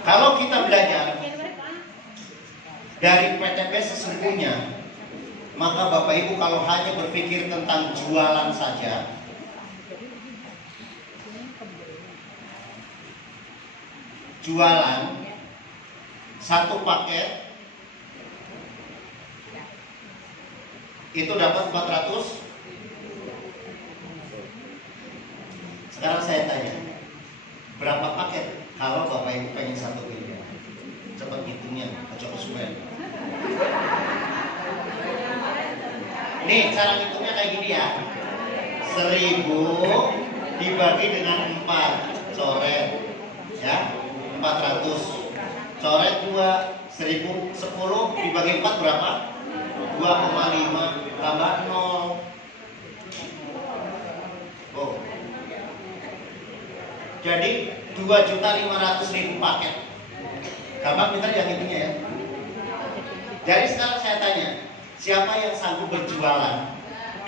Kalau kita belajar dari PTP sesungguhnya, maka Bapak Ibu kalau hanya berpikir tentang jualan saja, jualan satu paket itu dapat 400. Sekarang saya tanya, berapa paket kalau Bapak Ibu pengen 1 miliar? Cepat hitungnya, Ojo Usman. Nih, cara hitungnya kayak gini ya. 1000 dibagi dengan 4, coret ya, 400. Coret 2, 1010 dibagi 4 berapa? 2,5 tambah 0. Oh. Jadi 2.500.000 paket. Gampang kita yang hitungnya ya. Jadi sekarang saya tanya, siapa yang sanggup berjualan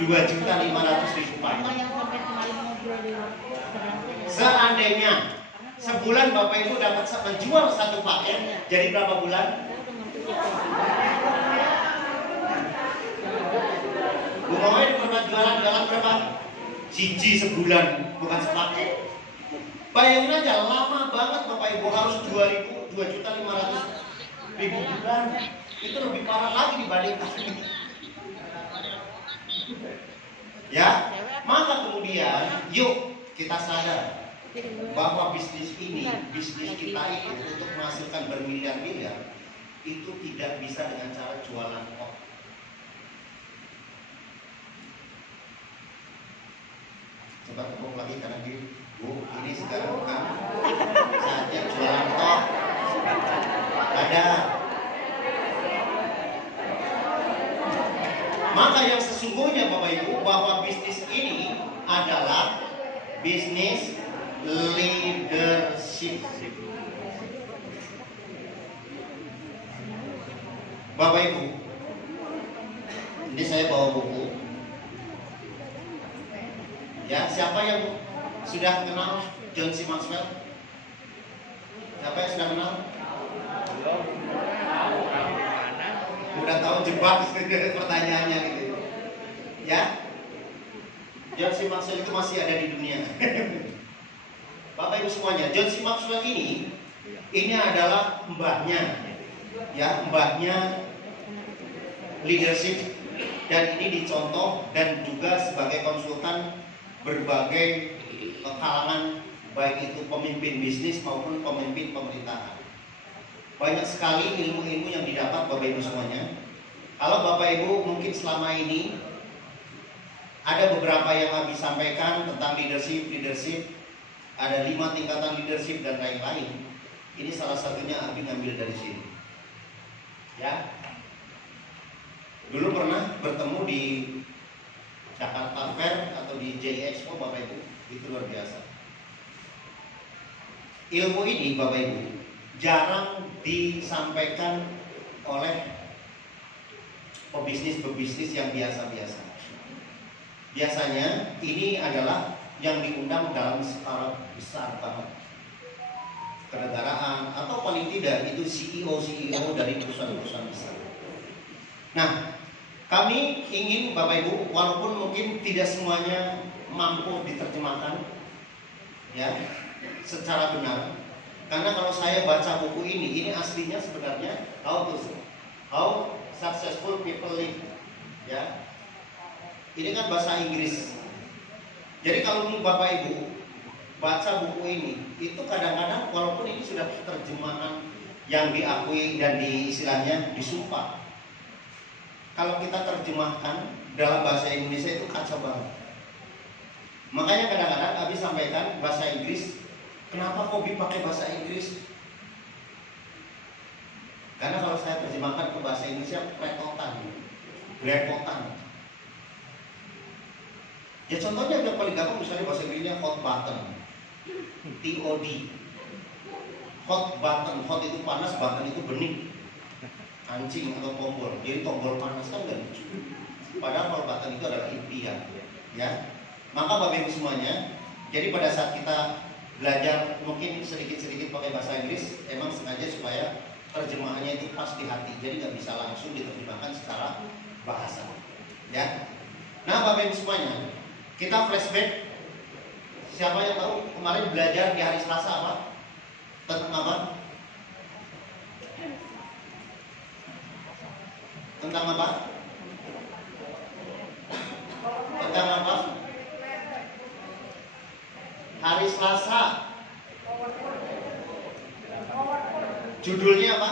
2.500.000 paket? Seandainya sebulan Bapak Ibu dapat menjual 1 paket, jadi berapa bulan? Bu Mawai pernah jualan berapa? Siji sebulan, bukan sepaket. Bayangin aja, lama banget Bapak Ibu harus 2.500.000 bulan. Itu lebih parah lagi dibandingkan ini. Ya, maka kemudian yuk kita sadar bahwa bisnis ini, bisnis kita itu untuk menghasilkan bermiliar-miliar itu tidak bisa dengan cara jualan kok. Coba ngomong lagi karena gini, Bu, ini sekarang bukan saatnya jualan kok. Ada. Maka yang sesungguhnya Bapak Ibu bahwa bisnis ini adalah bisnis leadership. Bapak Ibu, ini saya bawa buku. Ya, siapa yang sudah kenal John C. Maxwell? Siapa yang sudah kenal? Udah tahu jebak pertanyaannya gitu. Ya, John C. Maxwell itu masih ada di dunia. Bapak Ibu semuanya, John C. Maxwell ini adalah mbahnya, ya, mbahnya leadership, dan ini dicontoh dan juga sebagai konsultan berbagai kalangan, baik itu pemimpin bisnis maupun pemimpin pemerintahan. Banyak sekali ilmu-ilmu yang didapat Bapak Ibu semuanya. Kalau Bapak Ibu mungkin selama ini ada beberapa yang Abi sampaikan tentang leadership, ada 5 tingkatan leadership dan lain-lain. Ini salah satunya Abi ngambil dari sini. Ya. Dulu pernah bertemu di Jakarta Fair atau di J Expo Bapak Ibu, itu luar biasa. Ilmu ini Bapak Ibu jarang disampaikan oleh pebisnis yang biasa-biasa. Biasanya ini adalah yang diundang dalam skala besar banget, kenegaraan atau paling tidak itu CEO dari perusahaan-perusahaan besar. Nah, kami ingin Bapak Ibu, walaupun mungkin tidak semuanya mampu diterjemahkan ya secara benar, karena kalau saya baca buku ini aslinya sebenarnya How Successful People Live, ya. Ini kan bahasa Inggris. Jadi kalau Bapak Ibu baca buku ini, itu kadang-kadang walaupun ini sudah terjemahan yang diakui dan istilahnya disumpah, kalau kita terjemahkan dalam bahasa Indonesia itu kacau banget. Makanya kadang-kadang Abi sampaikan bahasa Inggris, kenapa Kobi pakai bahasa Inggris? Karena kalau saya terjemahkan ke bahasa Indonesia grepotan. Ya contohnya yang paling gampang misalnya bahasa Inggrisnya hot button, TOD. Hot button, hot itu panas, button itu bening, kancing atau tombol. Jadi tombol panas kan gak lucu. Padahal kalau button itu adalah impian, ya. Maka Bapak Ibu semuanya, jadi pada saat kita belajar mungkin sedikit-sedikit pakai bahasa Inggris, emang sengaja supaya terjemahannya itu pas di hati, jadi nggak bisa langsung diterjemahkan secara bahasa, ya. Nah, Bapak Ibu semuanya, kita flashback. Siapa yang tahu kemarin belajar di hari Selasa apa? Tentang apa? Tentang apa? Tentang apa? Hari Selasa. Judulnya apa?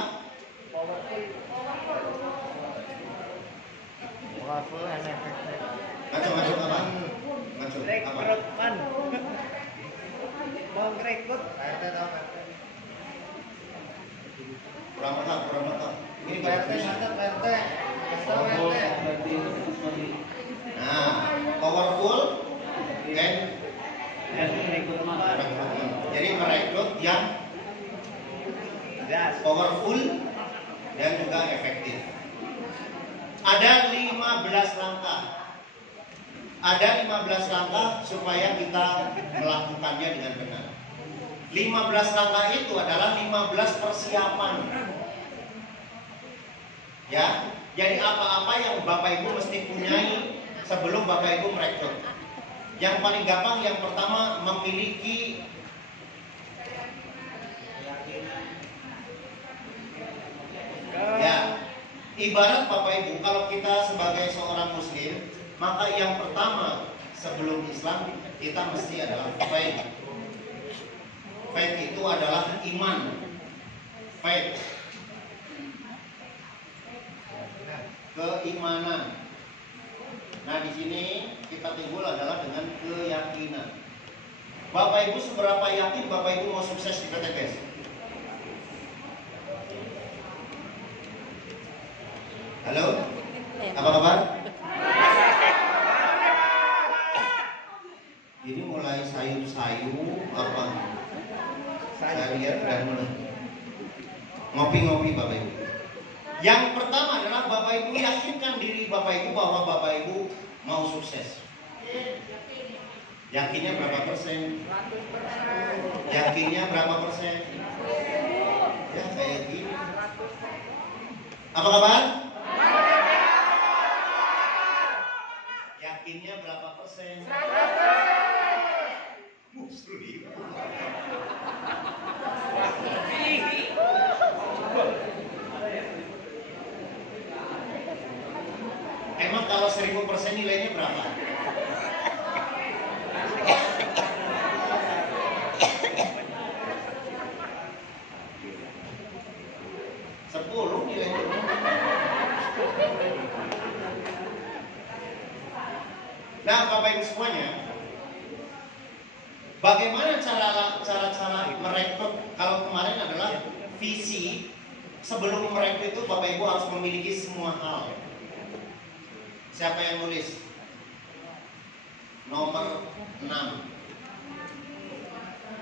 Powerful and effective. Macam-macam apa? Macam apa? Rekrutmen. Mau rekrut, PRT tahu PRT. Kurang mata. Ini PRT mantap PRT. Tahu PRT. Nah, powerful and Rekrutmen. jadi merekrut yang powerful dan juga efektif. Ada 15 langkah. Ada 15 langkah supaya kita melakukannya dengan benar. 15 langkah itu adalah 15 persiapan. Ya, jadi apa-apa yang Bapak Ibu mesti punyai sebelum Bapak Ibu merekrut. Yang paling gampang, yang pertama memiliki ya, ibarat Bapak Ibu, kalau kita sebagai seorang muslim, maka yang pertama sebelum Islam kita mesti adalah faith. Faith itu adalah iman. Faith, keimanan. Nah, di sini kita timbul adalah dengan keyakinan. Bapak Ibu seberapa yakin Bapak Ibu mau sukses di PTPS? Halo? Apa kabar? Ini mulai sayup-sayup apa? Saya lihat udah mulai ngopi-ngopi Bapak Ibu. Yang pertama adalah Bapak Ibu yakinkan diri Bapak Ibu bahwa Bapak Ibu mau sukses. Yakinnya berapa persen? Yakinnya berapa persen? Ya kayak gini. Apa kabar? Yakinnya berapa persen? 100%. Emang kalau 1000% nilainya berapa? Sepuluh nilainya. Nah, Bapak Ibu semuanya, bagaimana cara merekrut? Kalau kemarin adalah visi, sebelum merekrut itu Bapak Ibu harus memiliki semua hal. Siapa yang nulis? Nomor 6.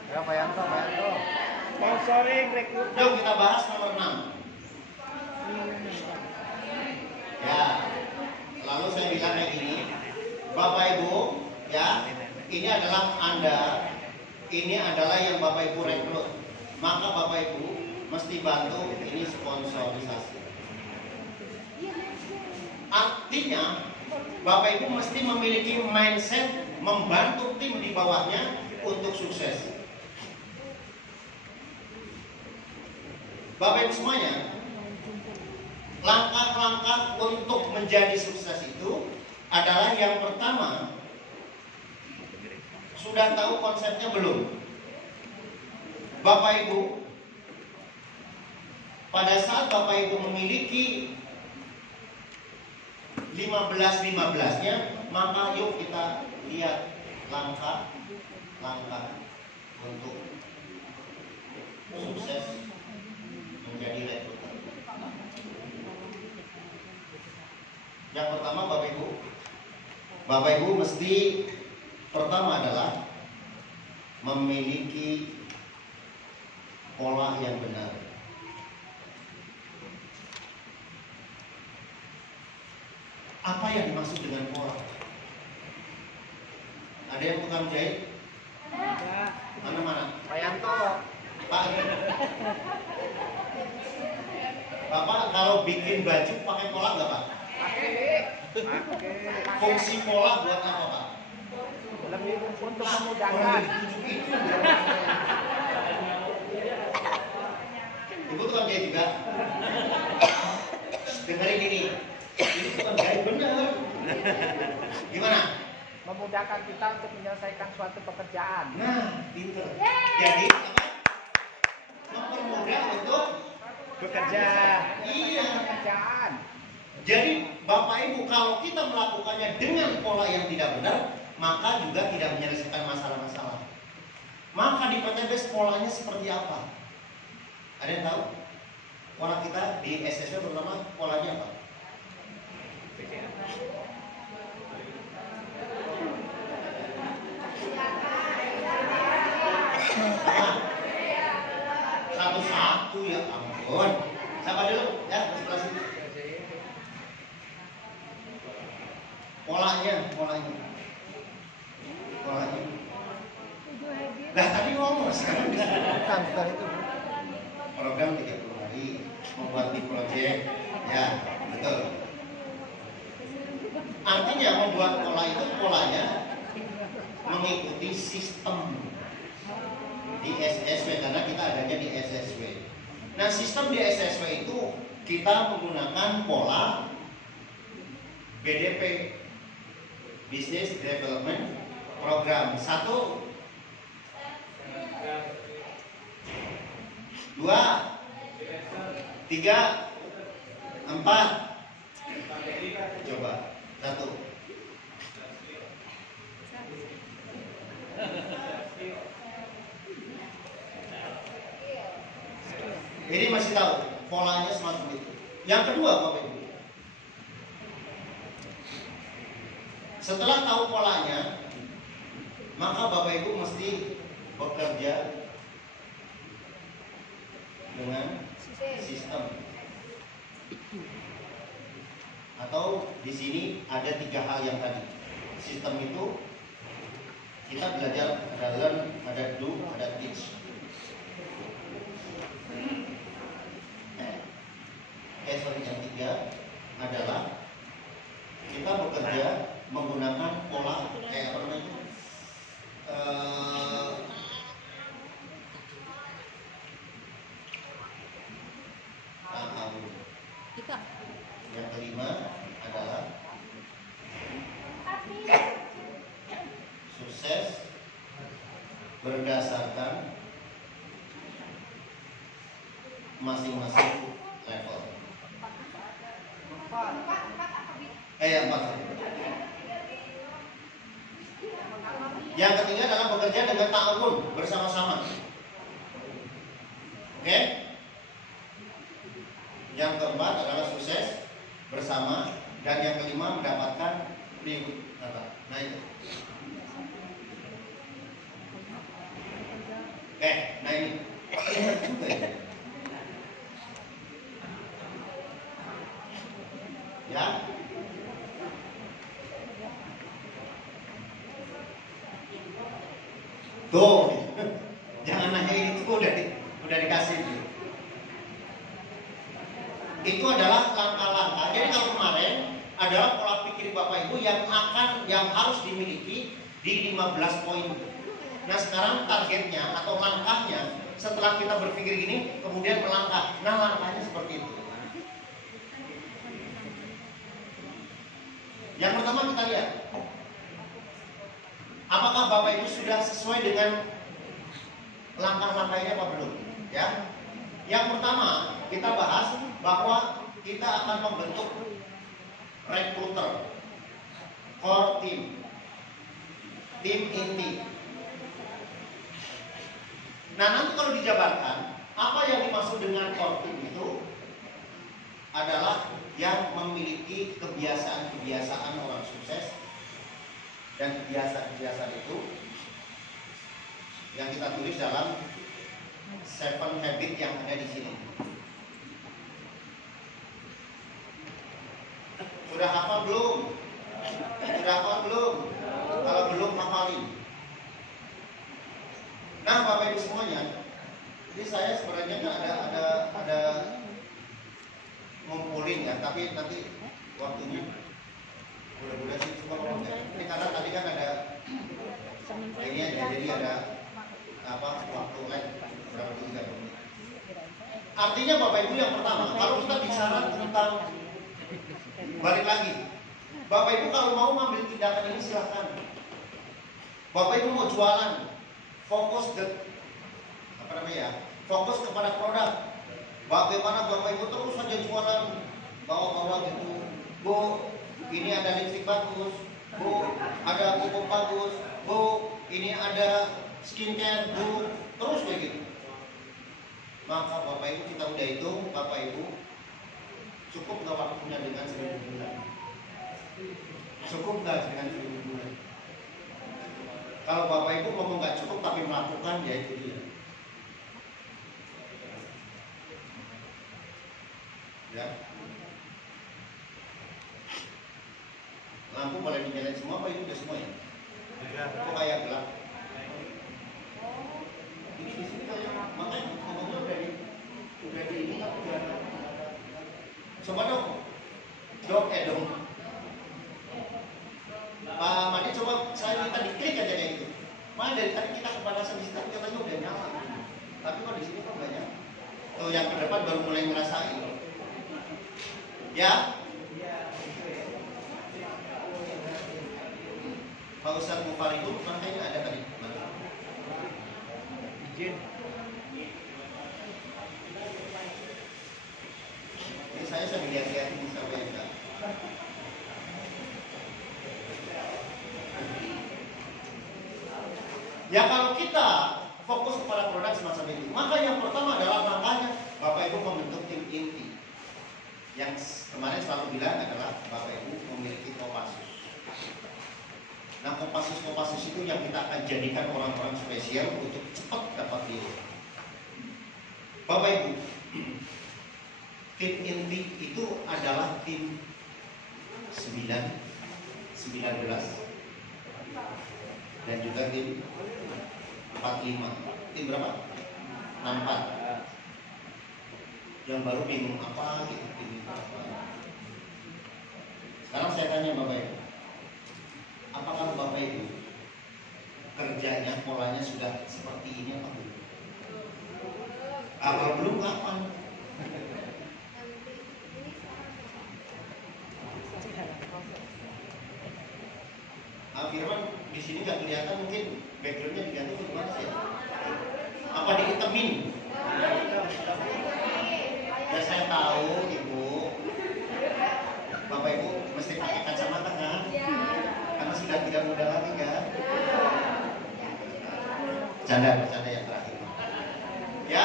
Ya, Pak Yanto. Sponsoring rekrut. Yuk kita bahas nomor 6. Ya, lalu saya bilang kayak gini, Bapak Ibu, ya, ini adalah Anda, ini adalah yang Bapak Ibu rekrut. Maka Bapak Ibu mesti bantu ini sponsorisasi. Artinya Bapak Ibu mesti memiliki mindset membantu tim di bawahnya untuk sukses. Bapak Ibu semuanya, langkah-langkah untuk menjadi sukses itu adalah yang pertama, sudah tahu konsepnya belum? Bapak Ibu, pada saat Bapak Ibu memiliki 15-15-nya, maka yuk kita lihat langkah-langkah untuk sukses menjadi rekruter. Yang pertama Bapak Ibu mesti pertama adalah memiliki pola yang benar. Apa yang dimaksud dengan pola? Ada yang tukang jahit? Mana? Pak. Bapak kalau bikin baju pakai pola nggak Pak? Fungsi pola buat apa Pak? Lebih untuk memudahkan. Ibu tukang jahit juga. Dengerin ini tukang jahit bener. Gimana? Memudahkan kita untuk menyelesaikan suatu pekerjaan. Nah, pinter. Jadi apa? Mempermudah untuk Bekerja. iya. Pekerjaan. Jadi Bapak Ibu kalau kita melakukannya dengan pola yang tidak benar, maka juga tidak menyelesaikan masalah-masalah. Maka di PTBS polanya seperti apa? Ada yang tahu? Pola kita di SSW terutama polanya apa? Satu-satu ya ampun. Siapa dulu? Ya, sebelah sini. Polanya. Nah tadi ngomong sekarang Bukan itu. program 30 hari membuat di project. Ya, betul. Artinya membuat pola itu polanya mengikuti sistem di SSW karena kita adanya di SSW. Nah, sistem di SSW itu kita menggunakan pola BDP, Business Development Program. 1, 2, 3, 4. Coba 1. Ini masih tahu polanya semacam itu. Yang kedua, Bapak Ibu, setelah tahu polanya, maka Bapak Ibu mesti bekerja dengan sistem. Atau di sini ada 3 hal yang tadi. Sistem itu kita belajar ada learn, ada do, ada teach. Yang 3 adalah kita bekerja menggunakan pola kayak apa namanya? Yang kelima adalah sukses berdasarkan masing-masing level. Yang 4. Yang ketiga adalah bekerja dengan ta'awun bersama-sama. Oke? Yang keempat adalah sukses bersama, dan yang kelima mendapatkan reward. Nah itu. Nah ini benar juga ya. Ya. Tuh, jangan nanya itu udah dikasih. Itu adalah langkah-langkah. Jadi kalau kemarin adalah pola pikir Bapak Ibu yang harus dimiliki di 15 poin. Nah sekarang targetnya atau langkahnya setelah kita berpikir gini kemudian melangkah. Nah langkahnya seperti itu. Yang pertama kita lihat, apakah Bapak Ibu sudah sesuai dengan langkah-langkahnya apa belum? Ya. Yang pertama kita bahas bahwa kita akan membentuk recruiter, core team, tim inti. Nah nanti kalau dijabarkan, apa yang dimaksud dengan core team itu adalah yang memiliki kebiasaan-kebiasaan orang sukses, dan kebiasaan-kebiasaan itu yang kita tulis dalam 7 habit yang ada di sini. Sudah hafal belum? Kalau belum hafalin. Nah Bapak Ibu semuanya, di saya sebenarnya kan ada ngumpulin ya, tapi nanti waktunya mudah-mudahan sih cuma ini karena tadi kan ada ini aja, jadi ada waktu kan berapa 3 menit. Artinya Bapak Ibu yang pertama, kalau kita bicara tentang balik lagi, Bapak Ibu kalau mau ngambil tindakan ini silahkan. Bapak Ibu mau jualan, fokus fokus kepada produk. Bagaimana Bapak Ibu terus saja jualan, bawa-bawa gitu. Bu, ini ada lipstick bagus. Bu, ada pupuk bagus. Bu, ini ada skincare. Bu, terus kayak gitu. Maka Bapak Ibu kita udah hitung, Bapak Ibu cukup nggak waktunya dengan 1000 bulan? Cukup nggak dengan 1000 bulan? Kalau Bapak Ibu ngomong nggak cukup tapi melakukan, ya itu dia. Ya. Lampu boleh dinyalain semua apa itu udah semua ya? Kok kayak gelap? Ini di sini kayak makanya ngomongnya udah di ini tapi udah. Coba dong. Dong. Pak Madi coba saya minta diklik aja kayak gitu. Mana dari tadi kita kepanasan di situ katanya udah nyala. Tapi kok di sini kok nggak nyala? Tuh yang ke depan baru mulai ngerasain. Ya? Pak Ustadz Mufarikun, makanya ada tadi. Izin. Ini saya sambil lihat-lihat ini sampai enggak. Ya kalau kita fokus kepada produk semacam itu, maka yang pertama adalah langkahnya Bapak Ibu membentuk tim inti. Yang kemarin selalu bilang adalah Bapak Ibu memiliki Kopassus. Nah Kopassus itu yang kita akan jadikan orang-orang spesial untuk cepat dapat deal. Bapak Ibu, tim inti itu adalah tim 19 dan juga tim 45. Tim berapa? 64. Yang baru bingung apa gitu, tim apa. Sekarang saya tanya Bapak Ibu, apakah Bapak Ibu kerjanya, polanya sudah seperti ini apa belum? Apa belum kapan? Firman di sini nggak kelihatan, mungkin backgroundnya diganti atau gimana sih? Apa dihitemin? Ya saya tahu Ibu, Bapak Ibu mesti pakai kacamata kan? Karena sudah tidak muda lagi kan? Bercanda yang terakhir. Ya.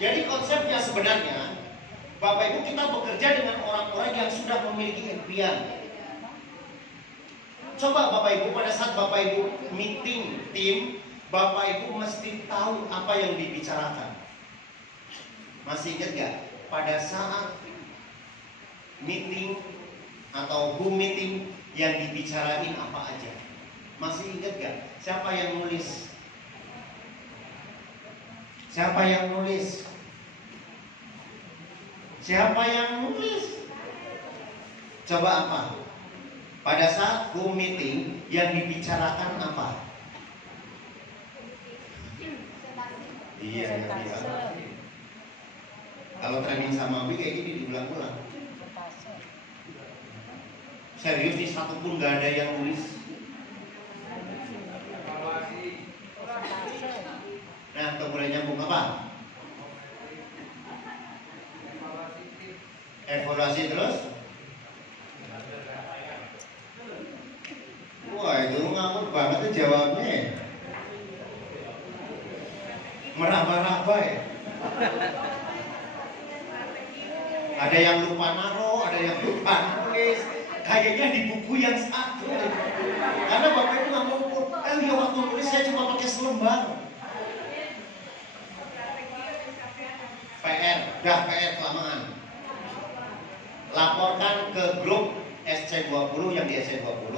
Jadi konsepnya sebenarnya Bapak Ibu kita bekerja dengan orang-orang yang sudah memiliki impian. Coba Bapak Ibu pada saat Bapak Ibu meeting tim, Bapak Ibu mesti tahu apa yang dibicarakan. Masih ingat gak? Pada saat meeting atau Zoom meeting yang dibicarain apa aja? Masih ingat gak? Siapa yang nulis? Siapa yang nulis? Siapa yang nulis? Coba apa? Pada saat Zoom meeting yang dibicarakan apa? Iya. Kalau training sama Abi kayak gini diulang-ulang. Serius nih, satu pun gak ada yang nulis. Nah, kemudian nyambung apa? Evaluasi terus? Wah, itu ngawur banget tuh jawabnya. Meraba-raba ya. Ada yang lupa naro, ada yang lupa nulis. Kayaknya di buku yang satu. Karena Bapak itu nggak mau ukur. Ya waktu nulis saya cuma pakai selembar. PR kelamaan. Laporkan ke grup SC20 yang di SC20,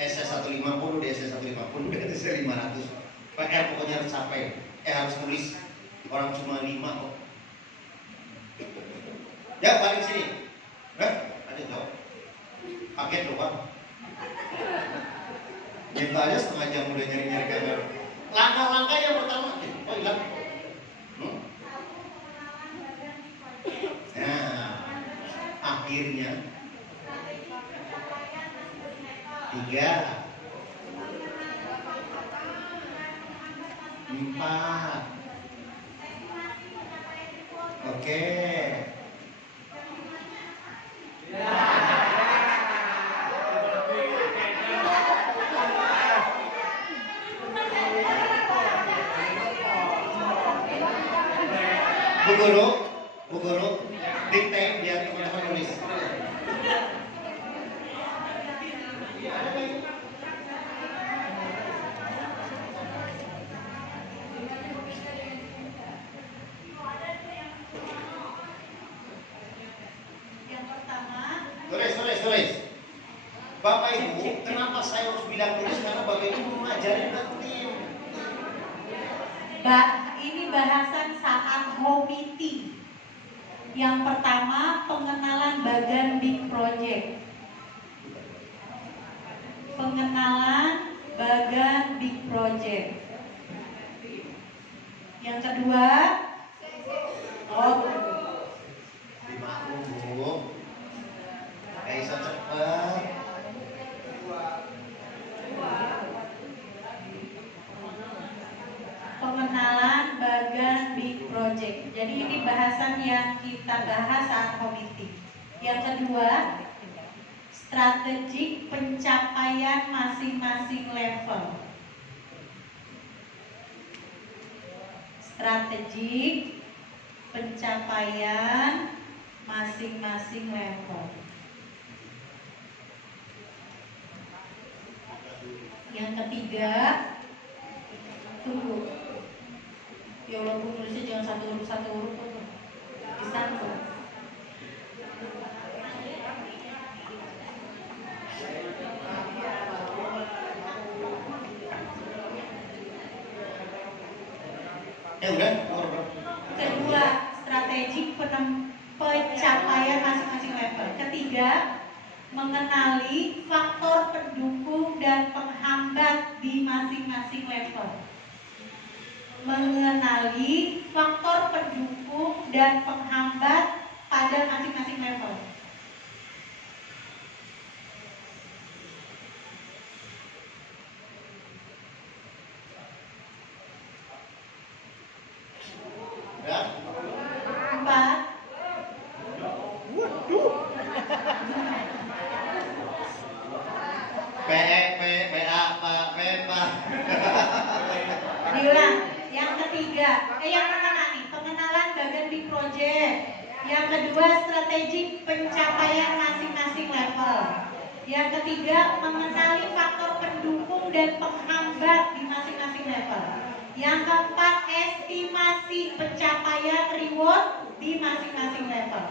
SC150 di SC150 dan SC500. PR pokoknya harus sampai. Harus nulis. Orang cuma 5 kok. Ya balik sini. Ada jawab. Kaget loh Pak. Kita aja setengah jam udah nyari-nyari kamera. Langkah-langkah yang pertama, oh hilang. Nah, akhirnya 3, 4. Oke. Bu Guru, dikte biar teman-teman nulis. Tulis. Bapak Ibu, kenapa saya harus bilang tulis? Karena Bapak Ibu mengajarin tim. Ini bahasan saat home meeting. Yang pertama, pengenalan bagan big project. Pengenalan bagan big project. Yang kedua, dimaklum Bu, kayak bisa cepet. Pengenalan bagan big project. Jadi ini bahasan yang kita bahas saat home meeting. Yang kedua, strategi pencapaian masing-masing level. Strategi pencapaian masing-masing level. Yang ketiga, tunggu. Ya Allah, Bu, nulisnya jangan satu huruf bisa tuh. Udah. Kedua, strategi pencapaian masing-masing level. Ketiga, mengenali faktor pendukung dan penghambat di masing-masing level. Mengenali faktor pendukung dan penghambat pada masing-masing level. Udah. 4. Diulang. Yang ketiga, yang pertama nih, pengenalan bagan big project. Yang kedua, strategi pencapaian masing-masing level. Yang ketiga, mengenali faktor pendukung dan penghambat di masing-masing level. Yang keempat, estimasi pencapaian reward di masing-masing level.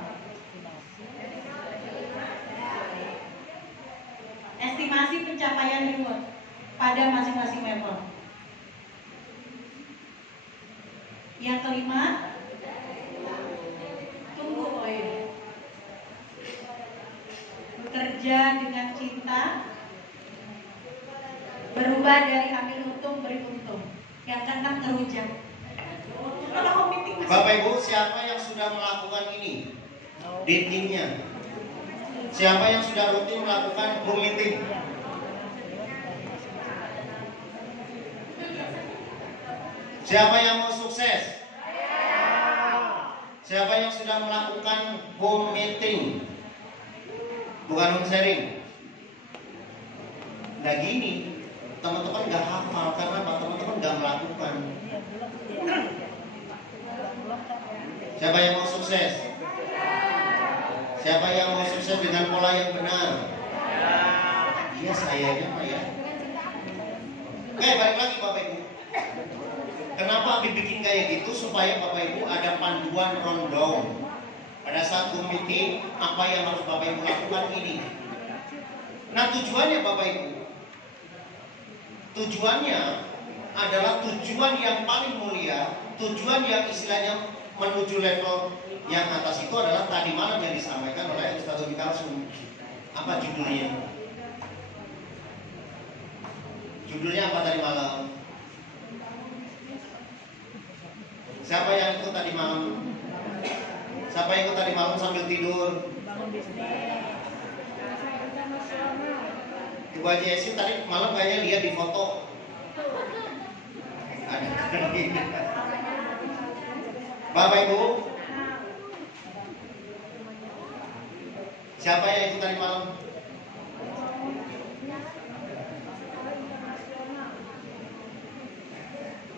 Estimasi pencapaian reward pada masing-masing level. Yang kelima, tunggu bekerja dengan cinta, berubah dari ambil untung beri untung. Yang keenam, ngerujak. Bapak Ibu, siapa yang sudah melakukan ini di timnya? Siapa yang sudah rutin melakukan home meeting? Siapa yang mau sukses? Siapa yang sudah melakukan home meeting? Bukan home sharing. Nah gini, teman-teman gak hafal karena apa? Teman-teman gak melakukan. Siapa yang mau sukses? Siapa yang mau sukses dengan pola yang benar? Iya, sayanya Pak ya. Oke, balik lagi Bapak Ibu. Kenapa dibikin kayak gitu? Supaya Bapak Ibu ada panduan rundown. Pada saat home meeting, apa yang harus Bapak Ibu lakukan ini. Nah tujuannya Bapak Ibu, tujuannya adalah tujuan yang paling mulia, tujuan yang istilahnya menuju level yang atas itu adalah tadi malam yang disampaikan oleh Ustaz Umi Kalsum. Apa judulnya? Judulnya apa tadi malam? Siapa yang ikut tadi malam? Siapa yang ikut tadi malam sambil tidur? Ibu Haji Esi tadi malam kayaknya lihat di foto. Ada. Bapak Ibu, siapa yang ikut tadi malam?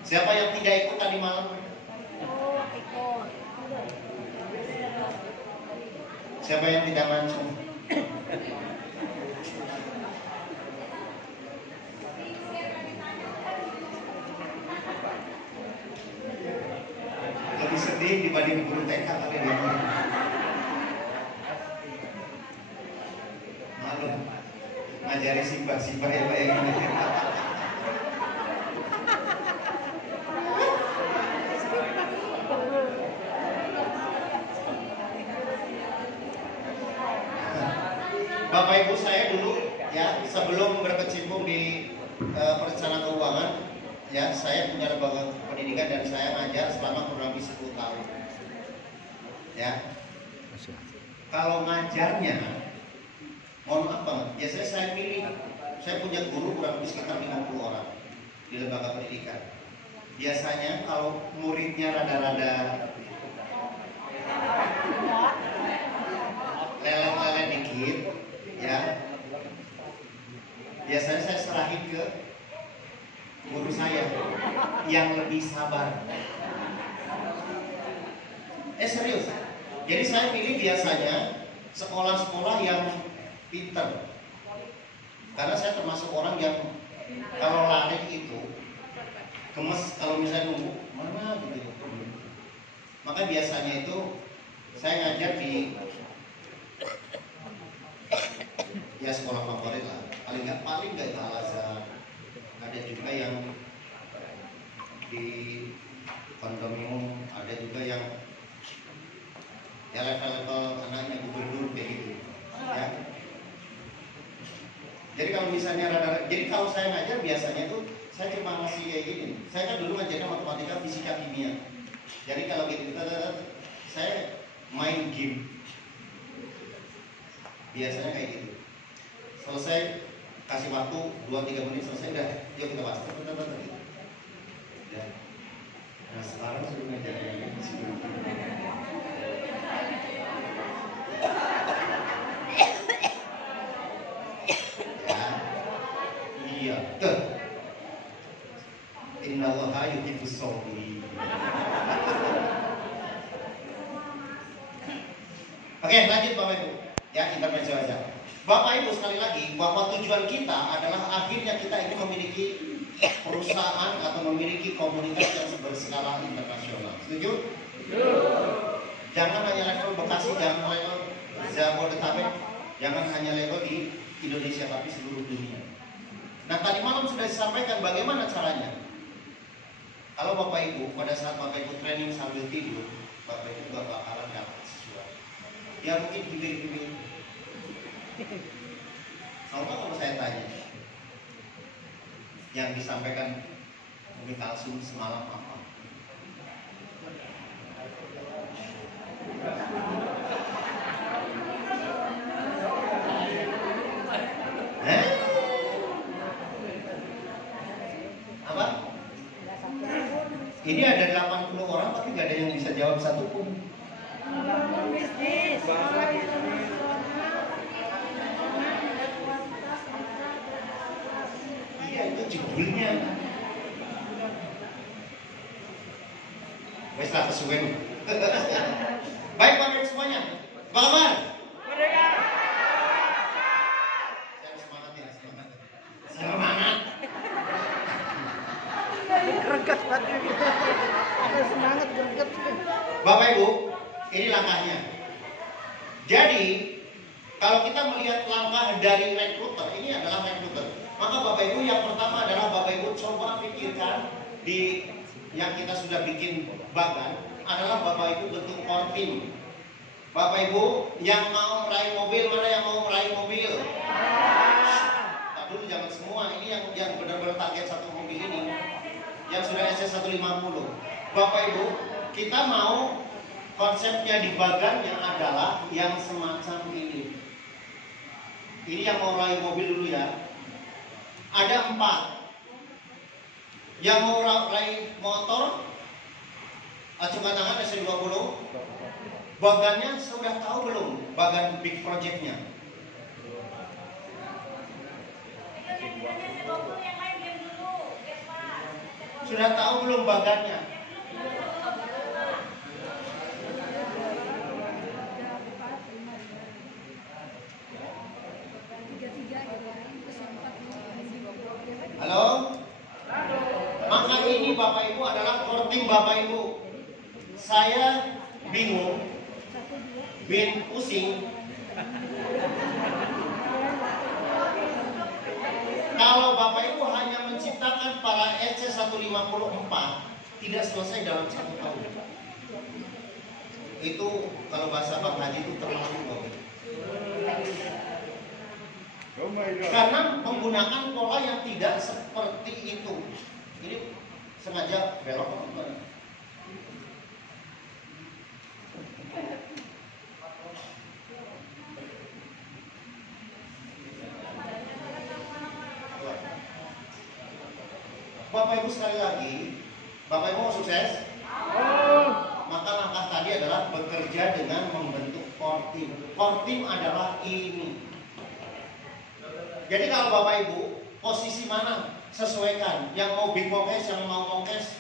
Siapa yang tidak ikut tadi malam? Siapa yang tidak mancung? Lebih sedih dibanding guru TK kali ini. Malu ngajari simpah ya Pak ya. Bapak Ibu, saya dulu ya sebelum berkecimpung di perencanaan keuangan ya, saya punya lembaga pendidikan dan saya ngajar selama kurang lebih 10 tahun. Ya. Kalau ngajarnya, mohon maaf banget, biasanya saya pilih, saya punya guru kurang lebih sekitar 50 orang di lembaga pendidikan. Biasanya kalau muridnya rada-rada lelet-lelet dikit, ya, biasanya saya serahin ke guru saya yang lebih sabar. Serius. Jadi saya pilih biasanya sekolah-sekolah yang pinter. Karena saya termasuk orang yang kalau lari itu gemes kalau misalnya nunggu mana gitu. Maka biasanya itu saya ngajar di ya sekolah favorit lah, paling nggak itu Al-Azhar. Ada juga yang di kondominium, ada juga yang ya level-level anaknya gubernur kayak gitu ya. Jadi kalau misalnya jadi kalau saya ngajar biasanya tuh saya cuma ngasih kayak gini. Saya kan dulu ngajarnya matematika, fisika, kimia. Jadi kalau gitu saya main game biasanya kayak gitu. Selesai kasih waktu 2-3 menit, selesai udah, yuk kita bahas gitu. Ya. Nah sekarang sudah ngajar yang ini ya, iya, tuh. Innallaha yuhibbus shabirin. Oke, lanjut Bapak Ibu. Ya, intermezzo aja. Bapak Ibu, sekali lagi bahwa tujuan kita adalah akhirnya kita ingin memiliki perusahaan atau memiliki komunitas yang berskala internasional. Setuju? Jangan hanya level Bekasi, jangan level Jabodetabek, jangan hanya level di Indonesia, tapi seluruh dunia. Nah, tadi malam sudah disampaikan bagaimana caranya. Kalau Bapak Ibu pada saat Bapak Ibu training sambil tidur, Bapak Ibu gak bakalan dapat sesuatu. Ya mungkin pilih-pilih. Contoh kalau saya tanya, yang disampaikan Umi Kalsum semalam apa? Apa? Ini ada 80 orang tapi gak ada yang bisa jawab satupun. Iya, itu judulnya. Wes lah kesuwen. Baik Bapak semuanya. Bapak. Saya semangat ya, semangat. Semangat. Greget banget. Semangat greget. Bapak Ibu, ini langkahnya. Jadi, kalau kita melihat langkah dari rekruter, ini adalah rekruter. Maka Bapak Ibu yang pertama adalah Bapak Ibu coba pikirkan di yang kita sudah bikin bagan adalah Bapak Ibu bentuk kortim. Bapak Ibu yang mau meraih mobil, mana yang mau meraih mobil? Tak dulu jangan semua, ini yang benar-benar target satu mobil ini. Yang sudah SS150. Bapak Ibu, kita mau konsepnya di bagan yang adalah yang semacam ini. Ini yang mau meraih mobil dulu ya. Ada 4. Yang mau meraih motor, acungkan tangan SC20. Bagannya sudah tahu belum? Bagan big projectnya. Sudah tahu belum bagannya? Halo? Maka ini Bapak Ibu adalah korting Bapak Ibu. Saya bingung, pusing. Kalau Bapak Ibu hanya menciptakan para SC154 tidak selesai dalam 1 tahun. Itu kalau bahasa Bang Haji itu terlalu Bapak. Karena menggunakan pola yang tidak seperti itu. Ini sengaja belok apa gimana? Bapak Ibu sekali lagi, Bapak Ibu mau sukses? Maka langkah tadi adalah bekerja dengan membentuk kortim. Kortim adalah ini. Jadi kalau Bapak Ibu posisi mana sesuaikan. Yang mau big mongkes, yang mau mongkes,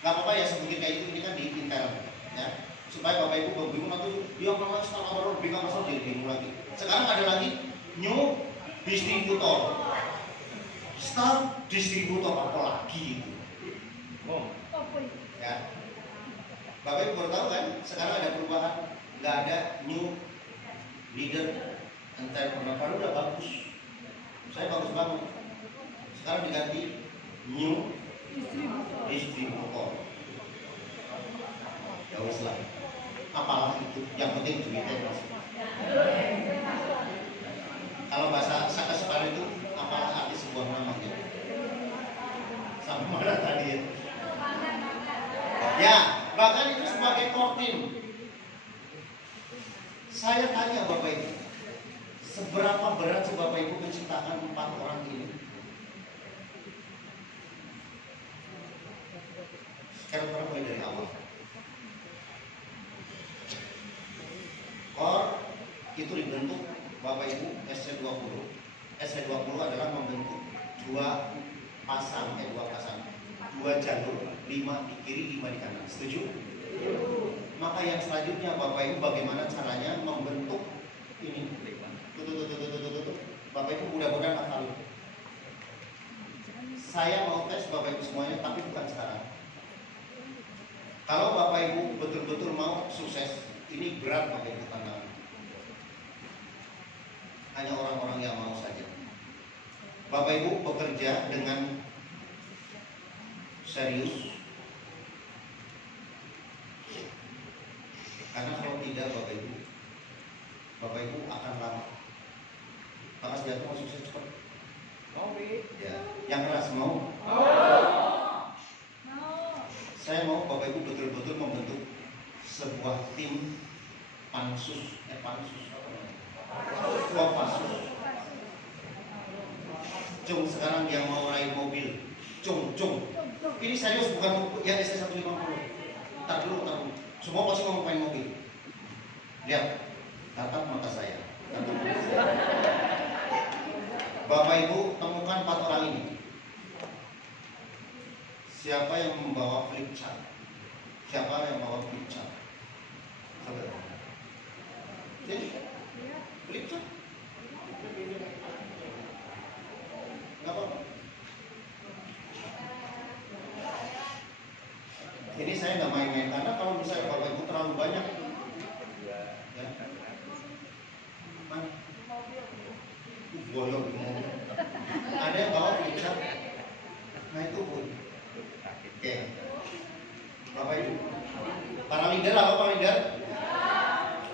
nggak apa-apa ya sebutin kayak itu. Ini kan di intel, ya. Supaya Bapak Ibu bingung nanti dia kalau setelah baru bingung masuk jadi bingung lagi. Sekarang ada lagi new distributor. Start distributor apa lagi itu? Ya. Bapak Ibu baru tahu kan? Sekarang ada perubahan, nggak ada new leader entrepreneur. Kalau udah bagus, saya bagus banget. Sekarang diganti new distributor. Ya wes lah. Apalah itu? Yang penting duitnya masuk. Kalau bahasa Sakasepara itu apalah arti sebuah nama gitu. Sampai mana tadi ya? Ya, bahkan itu sebagai kortim. Saya tanya Bapak Ibu, seberapa berat sih Bapak Ibu menciptakan 4 orang ini? Sekarang kita mulai dari awal. Core itu dibentuk Bapak Ibu SC20. SC20 adalah membentuk 2 pasang, 2 jalur, 5 di kiri, 5 di kanan. Setuju? Maka yang selanjutnya Bapak Ibu bagaimana caranya membentuk ini? Bapak Ibu mudah-mudahan hafal. Saya mau tes Bapak Ibu semuanya, tapi bukan sekarang. Kalau Bapak Ibu betul-betul mau sukses, ini berat Bapak Ibu tantangan. Hanya orang-orang yang mau saja. Bapak Ibu bekerja dengan serius. Karena kalau tidak Bapak Ibu akan lama. Pak Asdianto mau sukses cepat? Mau, Bi. Ya, yang keras mau? Saya mau Bapak Ibu betul-betul membentuk sebuah tim pansus. Cung sekarang yang mau raih mobil. Cung. Ini serius bukan yang SC150. Tar dulu. Semua pasti mau main mobil. Lihat, tatap mata saya. Bapak Ibu temukan 4 orang ini. Siapa yang membawa flip chart? Siapa yang membawa flip chart? Sabar. Jadi flip chart. Gak apa-apa. Ini saya nggak main-main karena kalau misalnya Bapak Ibu terlalu banyak, ya, mana? Goyok. Ada yang bawa Para leader apa para leader?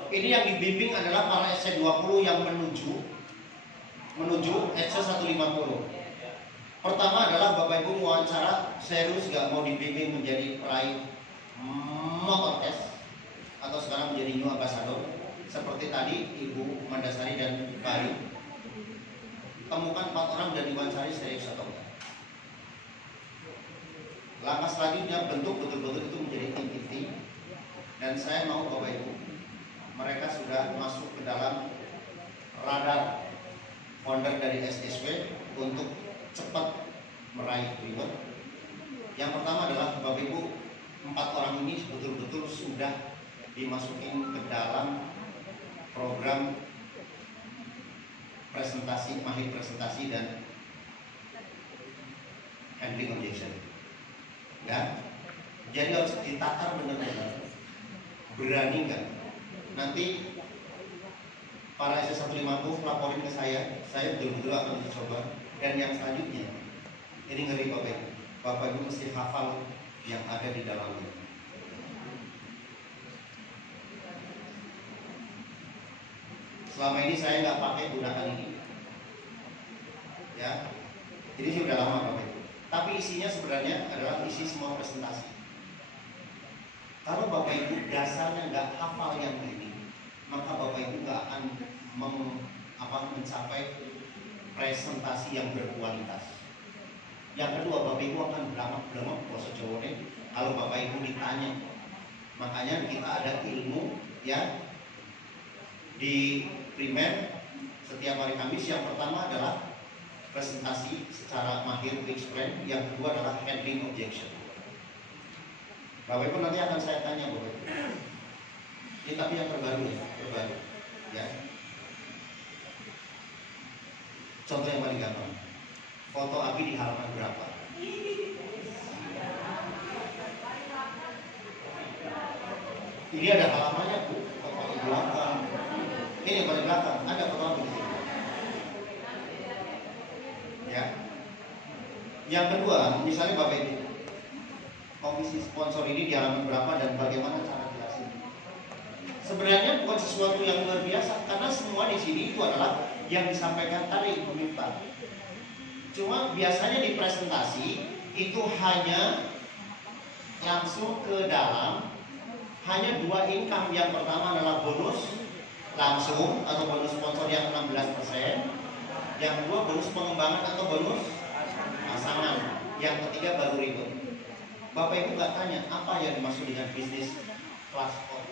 Ini yang dibimbing adalah para SC20 yang menuju SC150. Pertama adalah Bapak Ibu wawancara serius gak mau dibimbing menjadi peraih motor test atau sekarang menjadi new ambassador seperti tadi Ibu Mandasari dan Bayu. Temukan 4 orang dan diwawancari serius atau enggak. Langkah selanjutnya bentuk betul-betul itu menjadi tim inti. Dan saya mau Bapak Ibu, mereka sudah masuk ke dalam radar founder dari SSW untuk cepat meraih reward. Yang pertama adalah Bapak Ibu, 4 orang ini betul-betul sudah dimasukin ke dalam program presentasi, mahir presentasi dan handling objection. Ya, jadi harus ditatar benar-benar. Berani nggak? Nanti para SC150 laporin ke saya betul-betul akan mencoba. Dan yang selanjutnya, ini ngeri Bapak Ibu. Bapak Ibu mesti hafal yang ada di dalamnya. Selama ini saya nggak pakai gunakan ini, ya. Jadi sudah lama Bapak Ibu. Tapi isinya sebenarnya adalah isi semua presentasi. Kalau Bapak Ibu dasarnya nggak hafal yang ini, maka Bapak Ibu nggak akan mencapai presentasi yang berkualitas. Yang kedua, Bapak Ibu akan belamak bahasa Jawa nih kalau Bapak Ibu ditanya. Makanya kita ada ilmu ya di primer setiap hari Kamis. Yang pertama adalah presentasi secara mahir explain, yang kedua adalah handling objection. Bapak Ibu nanti akan saya tanya Bapak Ibu. Ini tapi yang terbaru ya. Contoh yang paling gampang, foto Abi di halaman berapa? Ini ada halamannya Bu, foto di belakang. Ini yang paling belakang, ada foto Abi di sini. Ya. Yang kedua, misalnya Bapak Ibu, komisi sponsor ini di halaman berapa dan bagaimana cara jelasin? Sebenarnya bukan sesuatu yang luar biasa, karena semua di sini itu adalah yang disampaikan tadi Ibu Miftah. Cuma biasanya di presentasi itu hanya langsung ke dalam hanya 2 income. Yang pertama adalah bonus langsung atau bonus sponsor yang 16%. Yang kedua bonus pengembangan atau bonus pasangan. Yang ketiga baru reward. Bapak Ibu nggak tanya apa yang dimaksud dengan bisnis class code,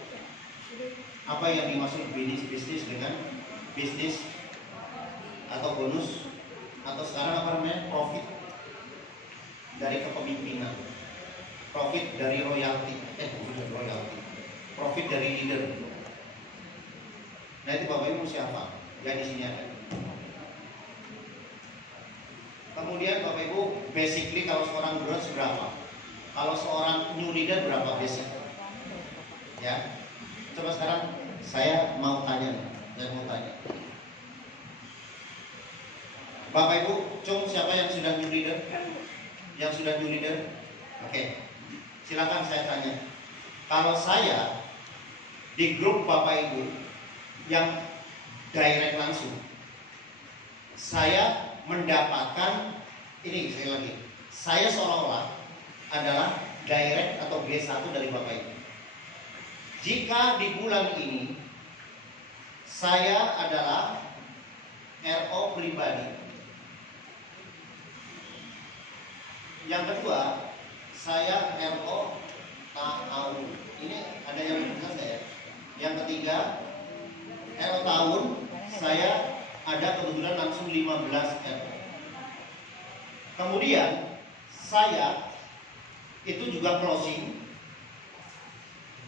apa yang dimaksud bisnis dengan bisnis atau bonus atau sekarang apa namanya profit dari kepemimpinan, profit dari royalti, profit dari leader. Nah itu Bapak Ibu siapa? Ya di sini ada. Kemudian Bapak Ibu basically kalau seorang growth berapa? Kalau seorang new leader berapa basic? Ya, coba sekarang saya mau tanya. Bapak Ibu, siapa yang sudah new leader? Yang sudah new leader? Oke, silakan saya tanya. Kalau saya di grup Bapak Ibu yang direct langsung, saya mendapatkan ini sekali lagi. Saya seolah-olah adalah direct atau B1 dari Bapak Ibu. Jika di bulan ini saya adalah RO pribadi. Yang kedua, saya RO tahun. Ini ada yang benar saya. Yang ketiga, RO tahun saya ada kebetulan langsung 15 RO. Kemudian saya itu juga closing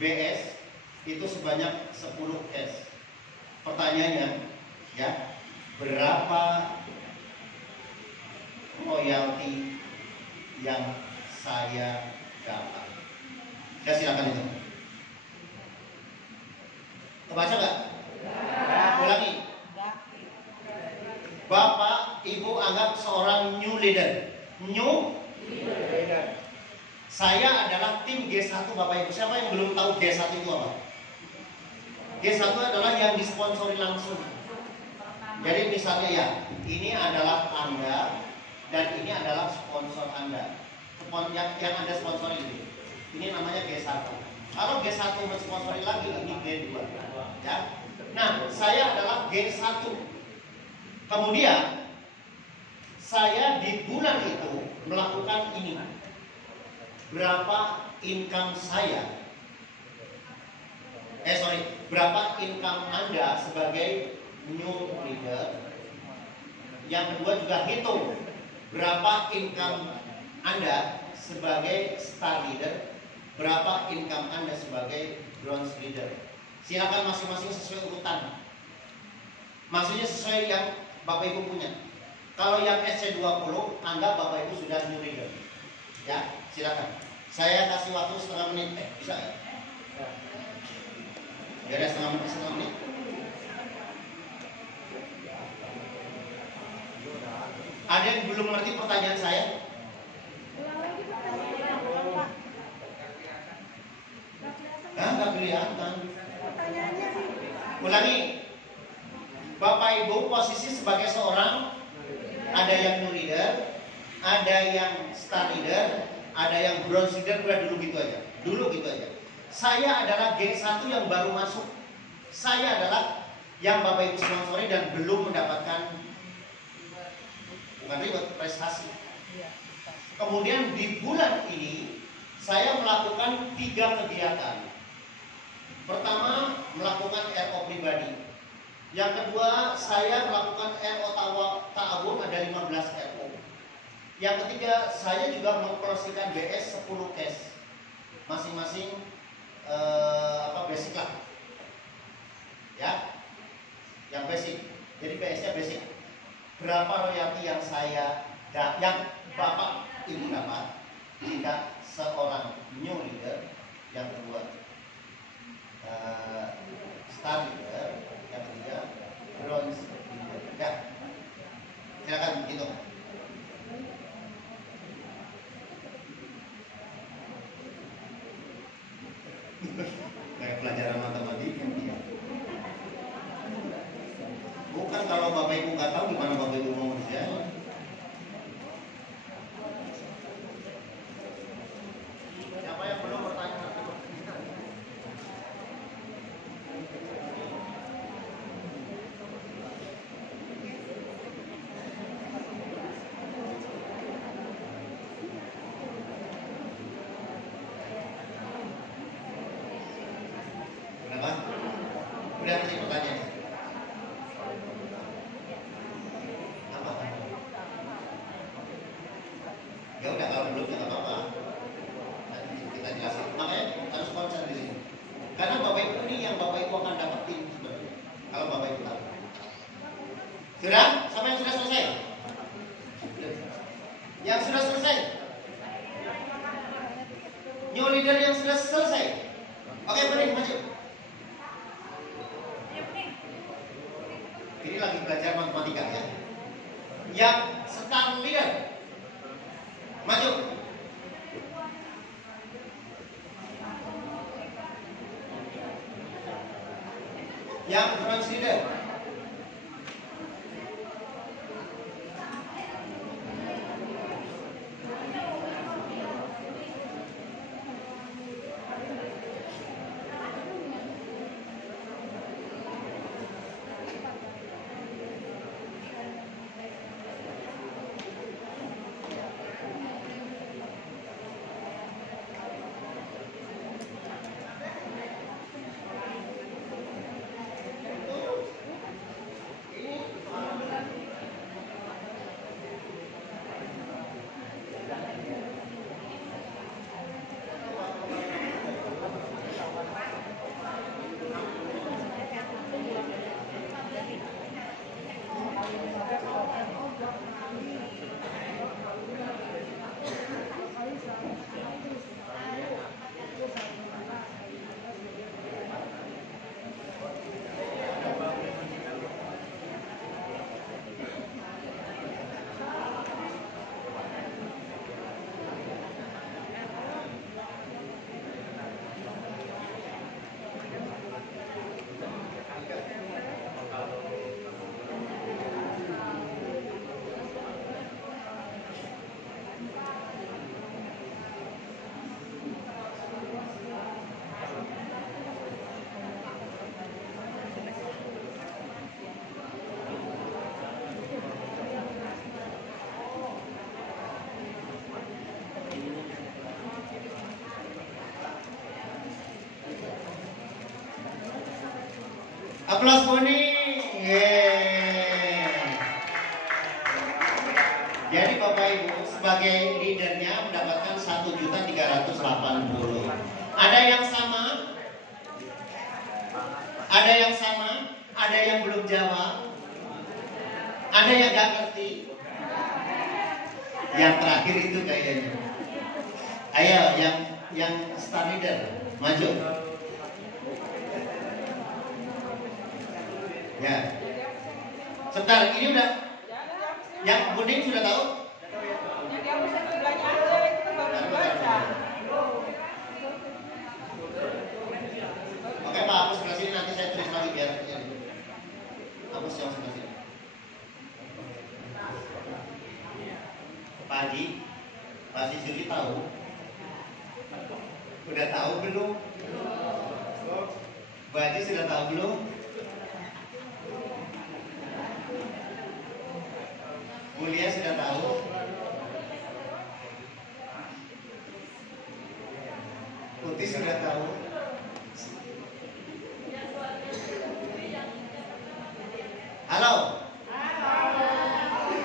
BS itu sebanyak 10 S. Pertanyaannya, ya, berapa royalti yang saya dapat? Ya silakan itu. Kebaca nggak? Ulangi. Bapak, Ibu anggap seorang new leader. New leader. Saya adalah tim G1 Bapak Ibu. Siapa yang belum tahu G1 itu apa? G1 adalah yang disponsori langsung. Jadi misalnya ya, ini adalah Anda dan ini adalah sponsor Anda. Yang Anda sponsori ini. Ini namanya G1. Kalau G1 mensponsori lagi, ini G2. Ya. Nah, saya adalah G1. Kemudian saya di bulan itu melakukan ini. Berapa income saya? Berapa income Anda sebagai new leader? Yang kedua juga hitung berapa income Anda sebagai star leader, berapa income Anda sebagai bronze leader. Silakan masing-masing sesuai urutan. Maksudnya sesuai yang Bapak Ibu punya. Kalau yang SC20, anggap Bapak Ibu sudah new leader. Ya, silakan. Saya kasih waktu setengah menit. Bisa ya? Ya ada setengah menit. Ada yang belum mengerti pertanyaan saya? Nggak kelihatan. Ulangi. Bapak Ibu posisi sebagai seorang, ada yang new leader, ada yang star leader, ada yang bronze leader. Udah dulu gitu aja. Saya adalah G1 yang baru masuk. Saya adalah yang Bapak Ibu sponsori dan belum mendapatkan prestasi. Kemudian di bulan ini saya melakukan 3 kegiatan. Pertama, melakukan RO pribadi. Yang kedua, saya melakukan RO ta'awun, ada 15 RO. Yang ketiga, saya juga mengoperasikan BS 10 cash. Masing-masing basic lah. Ya. Yang basic. Jadi BS-nya basic. Berapa royalti yang Bapak Ibu dapat jika seorang new leader, yang kedua star leader, yang ketiga bronze leader. Ya, silakan begitu. Kayak pelajaran matematika. Bukan kalau Bapak Ibu nggak tahu gimana Bapak Ibu mau kerja. Siapa yang belum bertanya nanti? Kenapa? Udah ngerti pertanyaan? Ya udah, kalau belum ya nggak apa-apa. Nanti kita jelasin. Makanya harus konsen di sini. Karena Bapak Ibu ini yang Bapak Ibu akan dapetin sebenarnya. Kalau Bapak Ibu tahu. Sudah? Sampai yang sudah selesai? Yang sudah selesai? New leader yang sudah selesai? Oke, mari maju. Ini lagi belajar matematika ya. Yang star leader, maju. Yang bronze leader, Aplaus Boni. Yeay. Jadi Bapak Ibu sebagai leadernya mendapatkan 1.380. Ada yang sama? Ada yang sama? Ada yang belum jawab? Ada yang gak ngerti? Yang terakhir itu kayaknya. Ayo yang star leader maju. Ya. Sebentar, ini udah. Yang kuning sudah tahu? Oke Pak, hapus sebelah sini, nanti saya tulis lagi biar hapus yang sebelah sini. Pak Haji, Pak Haji Juli tahu? Udah tahu belum? Pak Haji sudah tahu belum? Kuliah sudah tahu? Putih sudah tahu? Halo?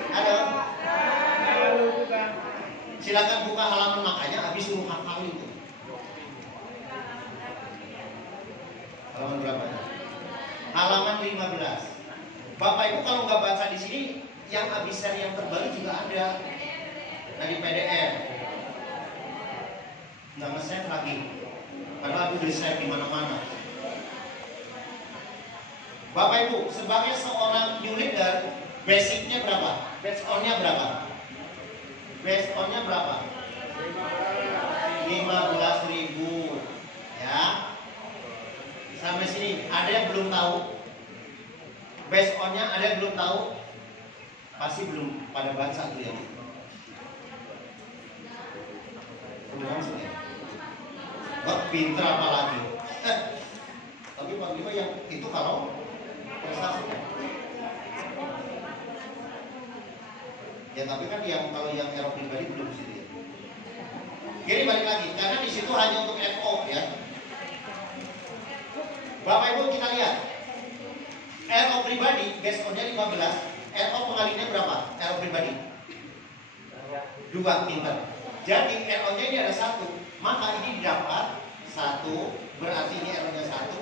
Halo? Silakan buka halaman, makanya habis suruh hafal itu. Halaman berapa? Halaman 15. Bapak Ibu kalau nggak baca di sini, yang habis seri yang terbaru juga ada dari PDF. Nggak nge-save lagi, karena aku udah save di mana-mana. Bapak Ibu, sebagai seorang new leader, basicnya berapa? Base on-nya berapa? Base on-nya berapa? 15.000. Ya. Sampai sini, ada yang belum tahu? Base on-nya ada yang belum tahu? Pasti belum pada baca tuh ya. Wah, pinter apa lagi? Tapi Pak Bima yang itu kalau prestasi. Ya tapi kan yang kalau yang era pribadi belum sih. Jadi balik lagi, karena di situ hanya untuk FO ya. Bapak Ibu kita lihat. RO pribadi, base on-nya 15. RO pengalinya berapa? RO pribadi 2, pinter. Jadi RO-nya ini ada 1, maka ini dapat 1, berarti ini RO-nya 1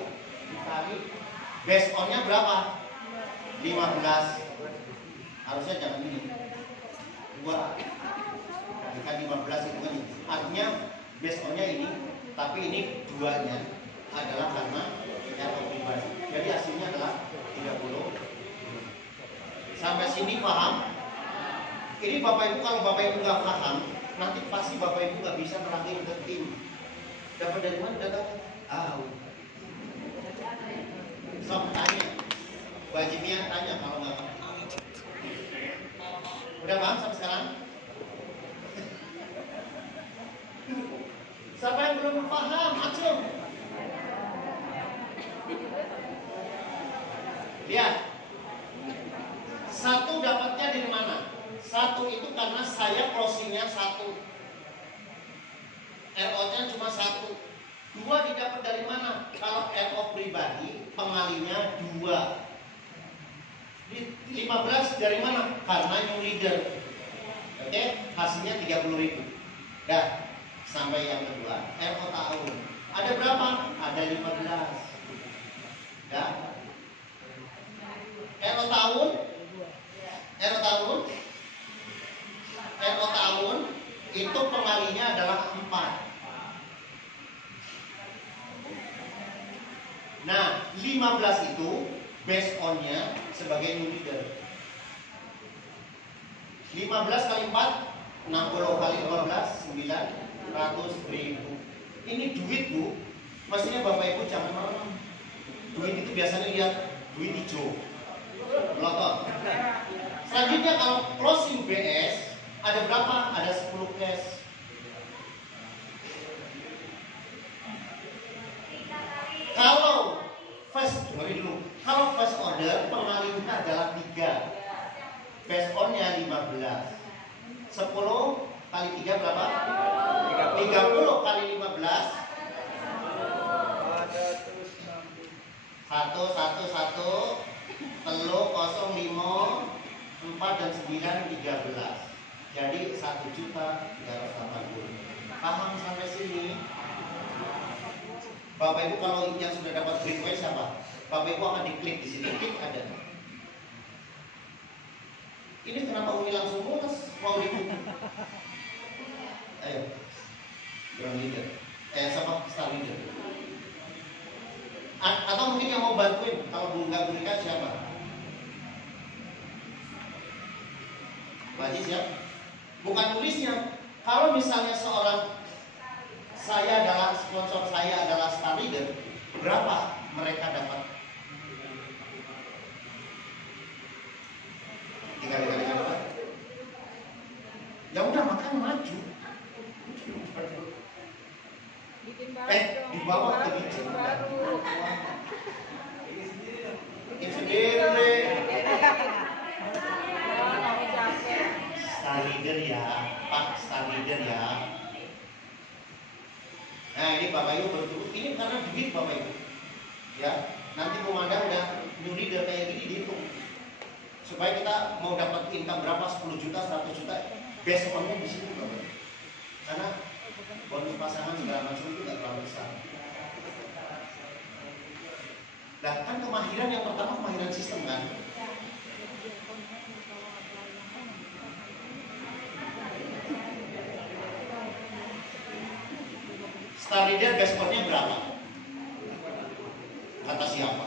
dikali base on-nya berapa? 15. Harusnya jangan ini 2 dikali 15 itu kan ini. Artinya base on-nya ini, tapi ini 2-nya adalah karena RO pribadi. Jadi hasilnya adalah 30. Sampai sini paham? Ini Bapak Ibu, kalau Bapak Ibu nggak paham, nanti pasti Bapak Ibu nggak bisa nerangin ke tim. Dapat dari mana datanya? Sok tanya. Bu Haji Mia tanya kalau nggak paham. Udah paham sampai sekarang? Siapa yang belum paham? Acung. Lihat. 1 dapatnya dari mana? 1 itu karena saya closingnya 1. RO-nya cuma 1. 2 didapat dari mana? Kalau RO pribadi pengalinya 2. 15 dari mana? Karena new leader. Oke, hasilnya 30.000. Dah, sampai yang kedua, RO tahun. Ada berapa? Ada 15. Dah. RO tahun itu pengalinya adalah 4. Nah, 15 itu base on-nya sebagai new leader. 15 kali 4, 60 kali 12, 900.000. Ini duit Bu, mestinya Bapak Ibu jangan merem. Duit itu biasanya lihat duit hijau, melotot. Selanjutnya kalau closing BS ada berapa? Ada 10 cash. Kalau first order pengalinya adalah 3. Base on-nya 15. 10 kali 3 berapa? 30 kali 15 1 telu 05 4 dan 9 13. Jadi 1.380.000. Paham sampai sini? Bapak Ibu kalau yang sudah dapat request siapa? Bapak Ibu akan diklik di sini, klik ada. Ini kenapa Umi langsung mulus mau diklik? Ayo, ground leader. Siapa? Star leader. Atau mungkin yang mau bantuin, kalau belum nggak berikan siapa? Lagi siap? Bukan tulisnya. Kalau misalnya saya adalah sponsor, saya adalah Star Leader, berapa mereka dapat? Dikali-kali berapa? Ya udah makanya maju. Di bawah ke bikin sendiri. Star Leader ya, Pak Star Leader ya. Nah ini Bapak Ibu berturut, ini karena duit Bapak Ibu. Ya, nanti komandan udah new leader kayak gini dihitung. Supaya kita mau dapat income berapa, 10 juta, 100 juta, besoknya di sini Bapak Ibu. Karena bonus pasangan segala macam itu nggak terlalu besar. Nah kan kemahiran yang pertama kemahiran sistem kan. Star Leader besoknya berapa? Kata siapa?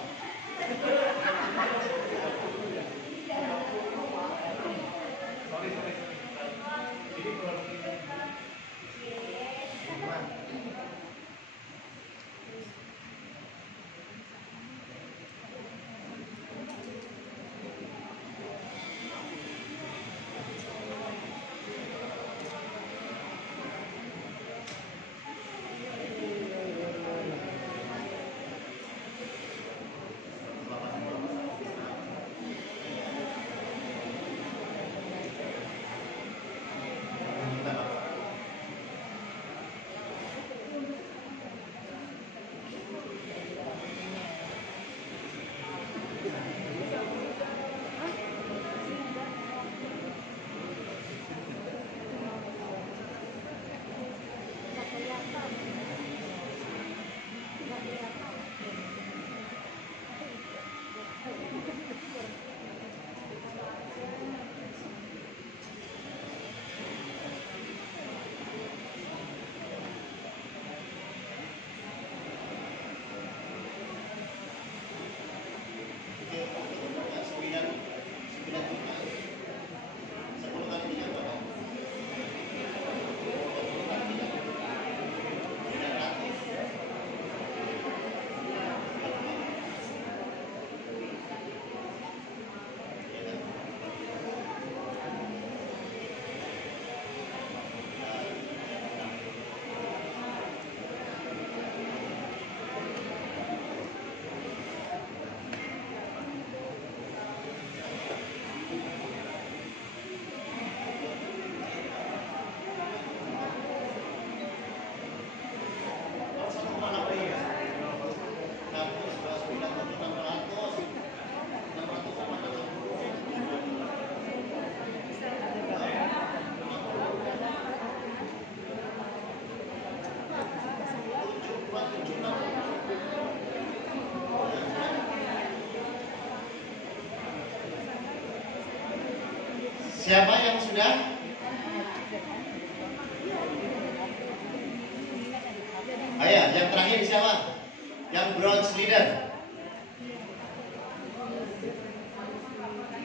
Siapa yang sudah? Ayo, yang terakhir siapa? Yang bronze leader.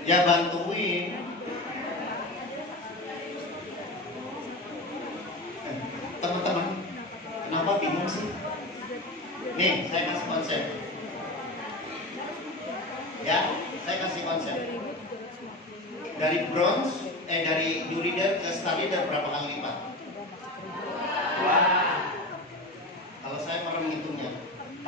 Ya bantuin. Teman-teman, kenapa bingung sih? Nih, saya kasih konsep. Ya, saya kasih konsep. Dari bronze, dari new leader ke star leader berapa kali lipat? Wah. Kalau saya pernah menghitungnya.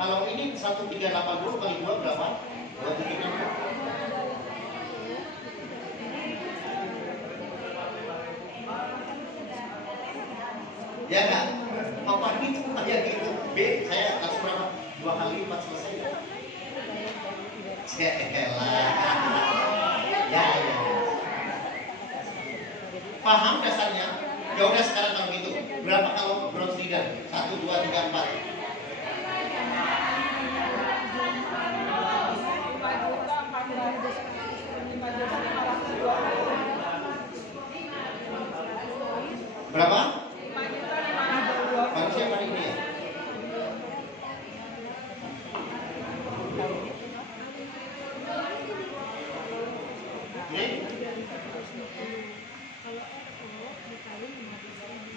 Kalau ini 1380 kali 2 berapa? 276. Ya kan? Apa itu kayak gitu? B, saya kasih berapa? 2 kali lipat selesai. Celah. Ya. Paham dasarnya? Ya udah sekarang kalau gitu. Berapa kalau bronze leader? 1, 2, 3, 4. Berapa? Baru siapa ini ya?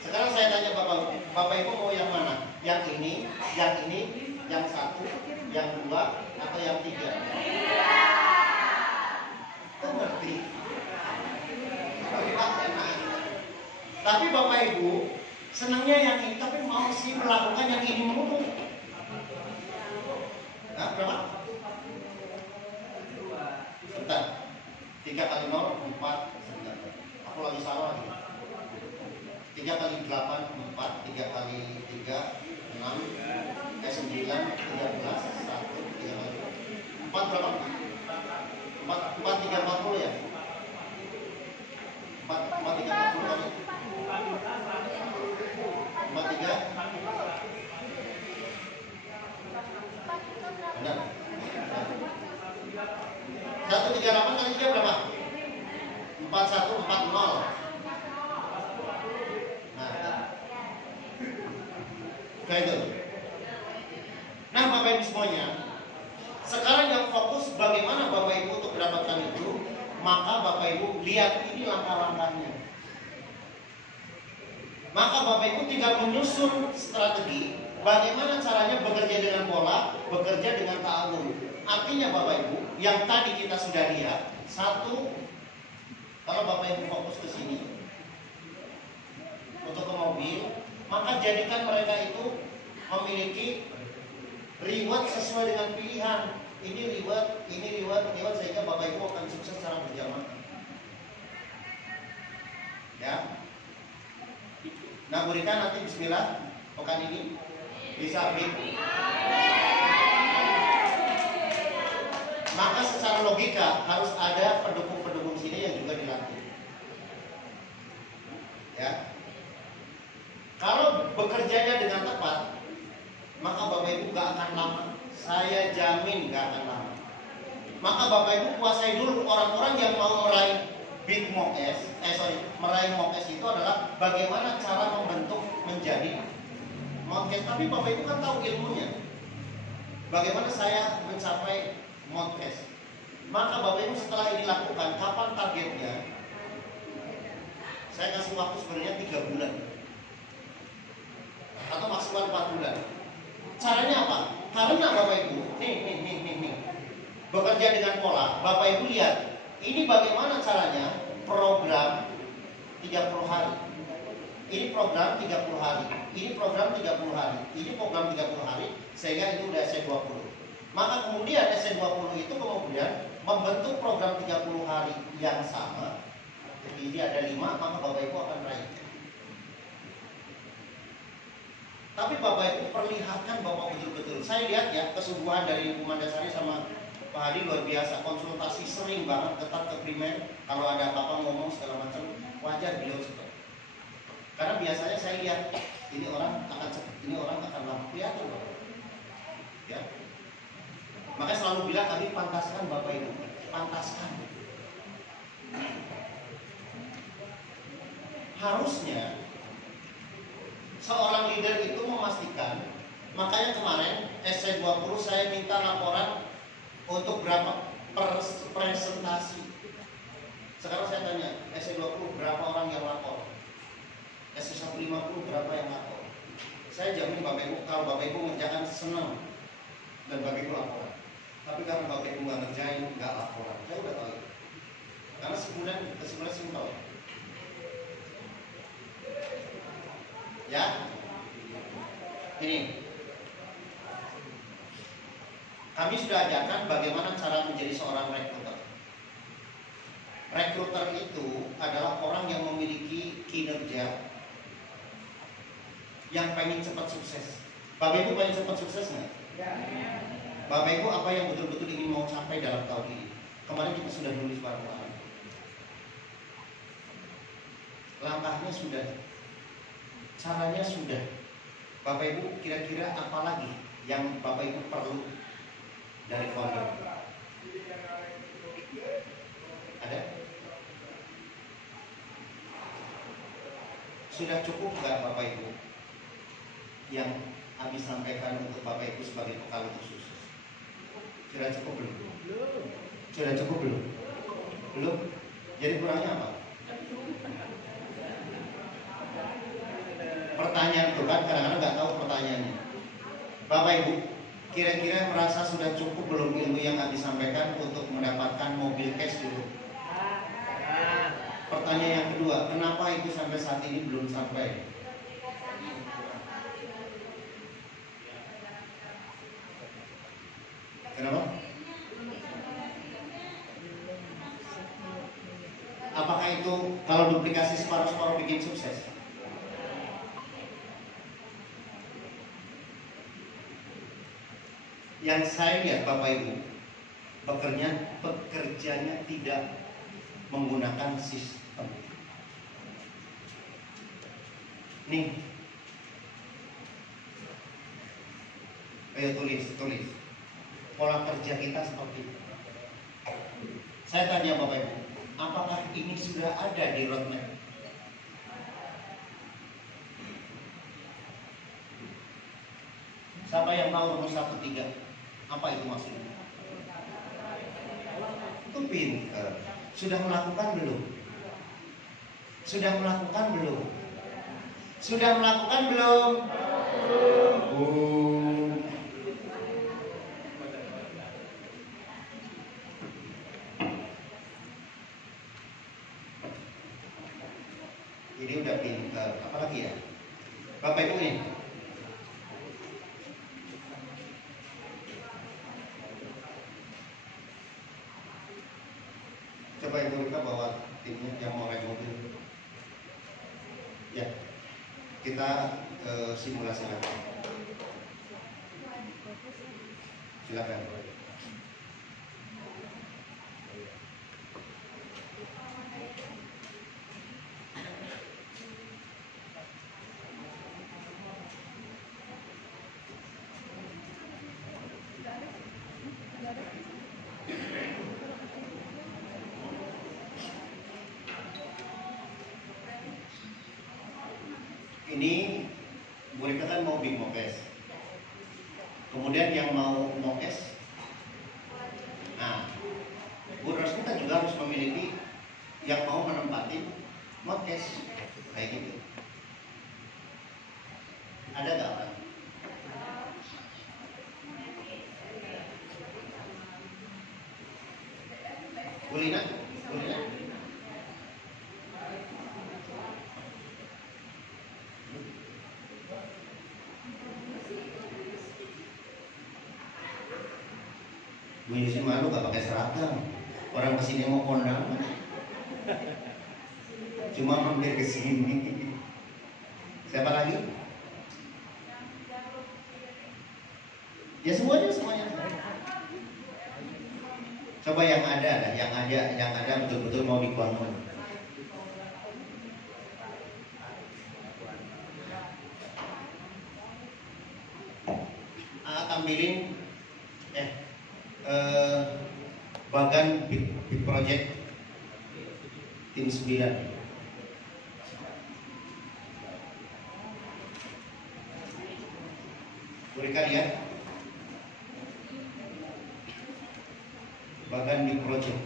Sekarang saya tanya Bapak Ibu mau yang mana? Yang ini, yang 1, yang 2, atau yang 3? Kok ngerti? Tapi Bapak Ibu senangnya yang ini, tapi mau sih melakukan yang ini mulu. Nah, berapa? Bentar. 3 kali 0, 4. Sebentar. Aku lagi salah lagi. 3 kali 8, 4. 3 kali 3, 6. 9, 13, 1, 3 kali 4 berapa? 4, 3, 40 ya? 4, 3, 40 kali 4, 3. Benar. 138 kali 3 berapa? 41, 40. Nah, kayak itu. Nah, Bapak Ibu semuanya, sekarang yang fokus bagaimana Bapak Ibu untuk mendapatkan itu, maka Bapak Ibu lihat ini langkah-langkahnya. Maka Bapak Ibu tinggal menyusun strategi bagaimana caranya bekerja dengan pola, bekerja dengan ta'awun. Artinya Bapak Ibu, yang tadi kita sudah lihat, 1, kalau Bapak Ibu fokus ke sini untuk ke mobil, maka jadikan mereka itu memiliki reward sesuai dengan pilihan. Ini reward sehingga Bapak Ibu akan sukses secara berjamaah. Ya. Nah, Bu Rita nanti bismillah pekan ini bisa bid. Maka secara logika harus ada pendukung-pendukung sini yang juga dilatih. Ya. Kalau bekerjanya dengan tepat, maka Bapak Ibu gak akan lama. Saya jamin gak akan lama. Maka Bapak Ibu kuasai dulu orang-orang yang mau meraih bid MOKS. Meraih MOKS itu adalah bagaimana cara membentuk menjadi MOKS. Tapi Bapak Ibu kan tahu ilmunya. Bagaimana saya mencapai MOKS. Maka Bapak Ibu setelah ini lakukan, kapan targetnya? Saya kasih waktu sebenarnya 3 bulan. Atau maksimal 4 bulan. Caranya apa? Karena Bapak Ibu, nih. Bekerja dengan pola, Bapak Ibu lihat, ini bagaimana caranya program 30 hari. Ini program 30 hari. Ini program 30 hari. Ini program 30 hari, sehingga itu udah SC20. Maka kemudian SC20 itu kemudian membentuk program 30 hari yang sama. Jadi ini ada 5, maka Bapak Ibu akan meraih. Tapi Bapak Ibu perlihatkan Bapak betul-betul. Saya lihat ya kesungguhan dari Ibu Mandasari sama Pak Hadi luar biasa. Konsultasi sering banget, tetap ke primer. Kalau ada apa-apa ngomong segala macam, wajar beliau cepat. Karena biasanya saya lihat ini orang akan cepat, ini orang akan lama. Kelihatan Bapak. Ya. Makanya selalu bilang tadi pantaskan Bapak Ibu, pantaskan. Harusnya seorang leader itu memastikan. Makanya kemarin SC20 saya minta laporan untuk berapa presentasi. Sekarang saya tanya SC20 berapa orang yang lapor, SC150 berapa yang lapor. Saya jamin Bapak Ibu, kalau Bapak Ibu mengerjakan senang dan Bapak Ibu laporan. Tapi karena Bapak Ibu nggak ngerjain, nggak laporan, saya udah tahu. Karena kesimpulan simpel. Ya, ini kami sudah ajarkan bagaimana cara menjadi seorang rekruter. Rekruter itu adalah orang yang memiliki kinerja yang pengen cepat sukses. Bapak Ibu pengen cepat sukses nggak? Ya. Bapak Ibu, apa yang betul-betul ingin mau capai dalam tahun ini? Kemarin kita sudah nulis bareng-bareng. Langkahnya sudah, caranya sudah. Bapak Ibu, kira-kira apa lagi yang Bapak Ibu perlu dari founder? Ada? Sudah cukup nggak Bapak Ibu yang habis sampaikan untuk Bapak Ibu sebagai bekal untuk sukses? Sudah cukup belum? Sudah cukup belum? Belum? Jadi kurangnya apa? Pertanyaan itu kan kadang-kadang nggak tahu pertanyaannya. Bapak Ibu, kira-kira merasa sudah cukup belum ilmu yang habis sampaikan untuk mendapatkan mobil cash dulu? Pertanyaan yang kedua, kenapa itu sampai saat ini belum sampai? Kenapa? Apakah itu kalau duplikasi separuh-separuh bikin sukses? Yang saya lihat Bapak Ibu, pekerjanya tidak menggunakan sistem. Nih, ayo tulis. Pola kerja kita seperti itu. Saya tanya Bapak Ibu, apakah ini sudah ada di roadmap? Siapa yang tahu rumus 1-3? Apa itu maksudnya? Itu pinter. Sudah melakukan belum? Sudah melakukan belum? Sudah melakukan belum? Ini udah pinter. Apalagi ya? Bapak Ibu nih. Coba Ibu Rika bawa timnya yang mau naik mobil. Ya, kita simulasi lagi. Silakan. Ini Bu Rika kan mau big mokes. Kemudian yang mau mokes, nah Bu Rosmi kan juga harus memiliki yang mau menempati mokes kayak gitu. Ada nggak Pak? Bu Lina? Bu Yusi malu gak pakai seragam. Orang kesini mau kondangan, cuma mampir ke sini. Siapa lagi? Ya semuanya. Coba yang ada betul-betul mau dibangun. Tampilin Bagan big project tim 9. Mereka lihat Bagan big project.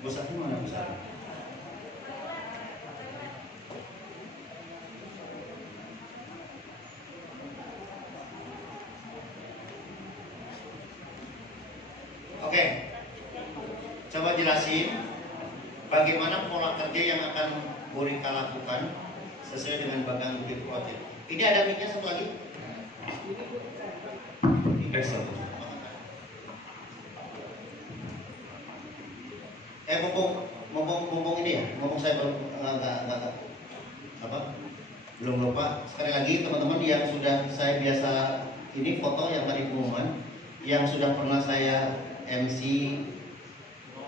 Bosatnya mana besar? Oke, coba jelasin bagaimana pola kerja yang akan Bu Rika lakukan sesuai dengan Bagan Big Project. Ini ada mic-nya satu lagi. Mumpung ini ya, mumpung saya belum nggak. Belum lupa, sekali lagi teman-teman yang sudah saya biasa ini foto yang tadi pengumuman, yang sudah pernah saya MC,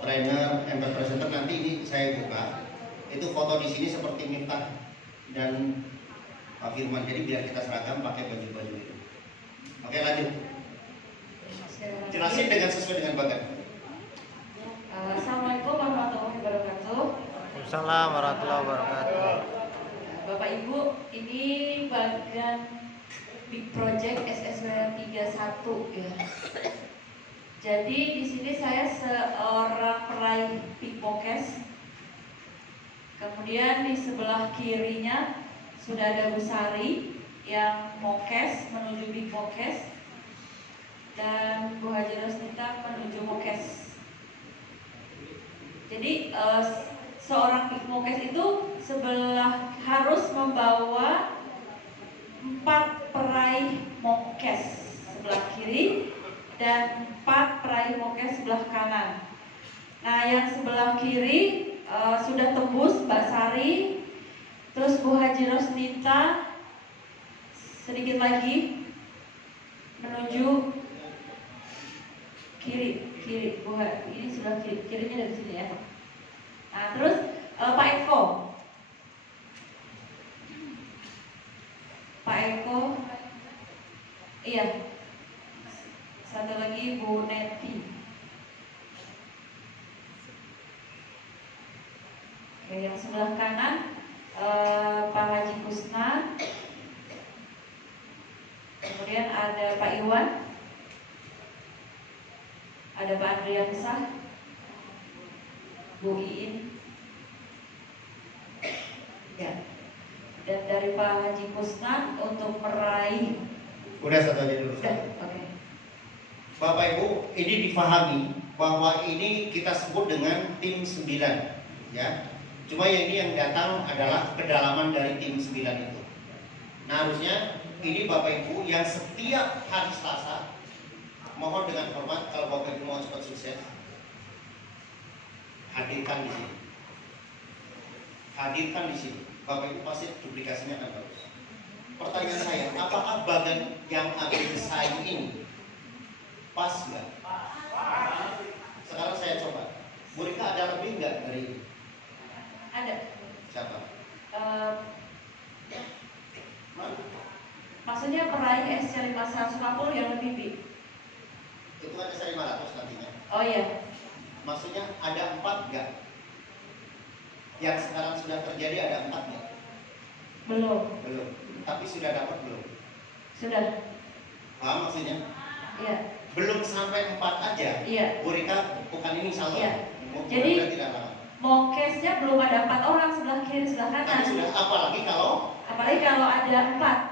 trainer, MP presenter, nanti ini saya buka. Itu foto di sini seperti Miftah dan Pak Firman. Jadi biar kita seragam pakai baju-baju itu. Oke, lanjut. Jelasin dengan sesuai dengan bagan. Assalamualaikum warahmatullahi wabarakatuh. Waalaikumsalam warahmatullahi wabarakatuh. Bapak Ibu, ini bagian Big Project SSW 31 ya. Jadi di sini saya seorang peraih Big Pokes. Kemudian di sebelah kirinya sudah ada Bu Sari yang Mokes menuju Big Pokes, dan Bu Haji Rosnita menuju Mokes. Jadi seorang Big Pokes itu harus membawa 4 peraih Mokes sebelah kiri dan 4 peraih Mokes sebelah kanan. Nah, yang sebelah kiri sudah tembus Mbak Sari, terus Bu Haji Rosnita sedikit lagi menuju kiri Bu Haji, ini sebelah kirinya dari sini ya. Nah, terus Pak Eko, iya, satu lagi Bu Neti. Oke, yang sebelah kanan Pak Haji Kusna, kemudian ada Pak Iwan, ada Pak Andriansah, Bu Iin, ya. Dan dari Pak Haji Kusna untuk meraih. Udah satu aja dulu. Oke. Bapak Ibu, ini difahami bahwa ini kita sebut dengan tim 9, ya. Cuma yang ini yang datang adalah kedalaman dari tim 9 itu. Nah, harusnya ini Bapak Ibu yang setiap hari Selasa, mohon dengan hormat kalau Bapak Ibu mau cepat sukses, hadirkan di sini. Hadirkan di sini. Bapak Ibu pasti duplikasinya akan bagus. Pertanyaan saya, apakah bagan yang ada di saya ini pas nggak? Sekarang saya coba. Bu Rika, ada lebih nggak dari ini? Ada. Siapa? Mana? Maksudnya peraih SC 550 yang lebih big. Itu kan SC 500 nantinya. Oh iya. Maksudnya ada 4 nggak? Yang sekarang sudah terjadi ada 4 nggak? Belum. Belum. Tapi sudah dapat belum? Sudah. Paham maksudnya? Iya. Belum sampai 4 aja. Iya. Bu Rika, bukan ini salah. Iya. Bu Jadi Rika tidak lama. Mokesnya belum ada 4 orang sebelah kiri sebelah Tapi kanan. sudah, apalagi kalau ada 4.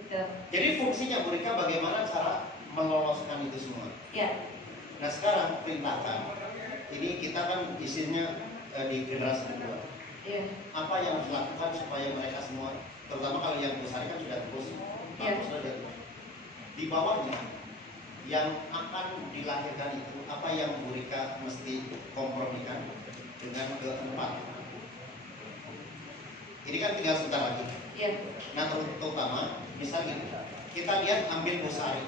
Gitu. jadi fungsinya Bu Rika bagaimana cara meloloskan itu semua. Ya. Nah, sekarang perintahkan. Ini kita kan isinya di generasi kedua. Iya. Apa yang harus dilakukan supaya mereka semua, terutama kalau yang besar kan sudah terus, Iya. sudah terus. Di bawahnya yang akan dilahirkan itu apa yang Bu Rika mesti kompromikan dengan keempat. Ini kan tinggal sebentar lagi. Iya. Nah, terutama misalnya kita lihat ambil Bu Sari.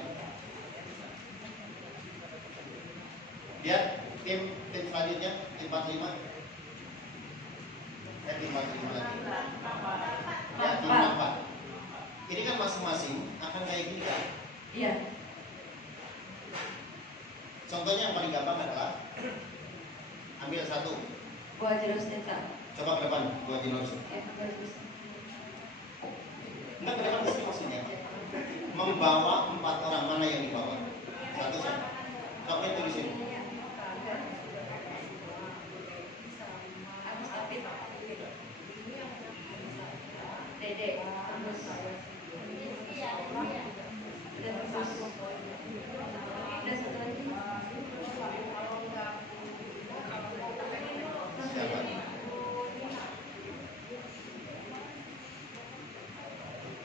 Lihat tim selanjutnya, tim 45. Tim 45 lagi. Ya, tim 4. Ini kan masing-masing akan kayak gini kan? Iya. Contohnya yang paling gampang adalah ambil satu. Bu Haji Rosnita. Coba ke depan, Bu Haji Rosnita. Enggak, ke depan ke sini maksudnya. Membawa 4 orang, mana yang dibawa? Satu siapa? Kamu yang tulisin. Dede, tembus. Udah tembus. Udah satu lagi. Siapa?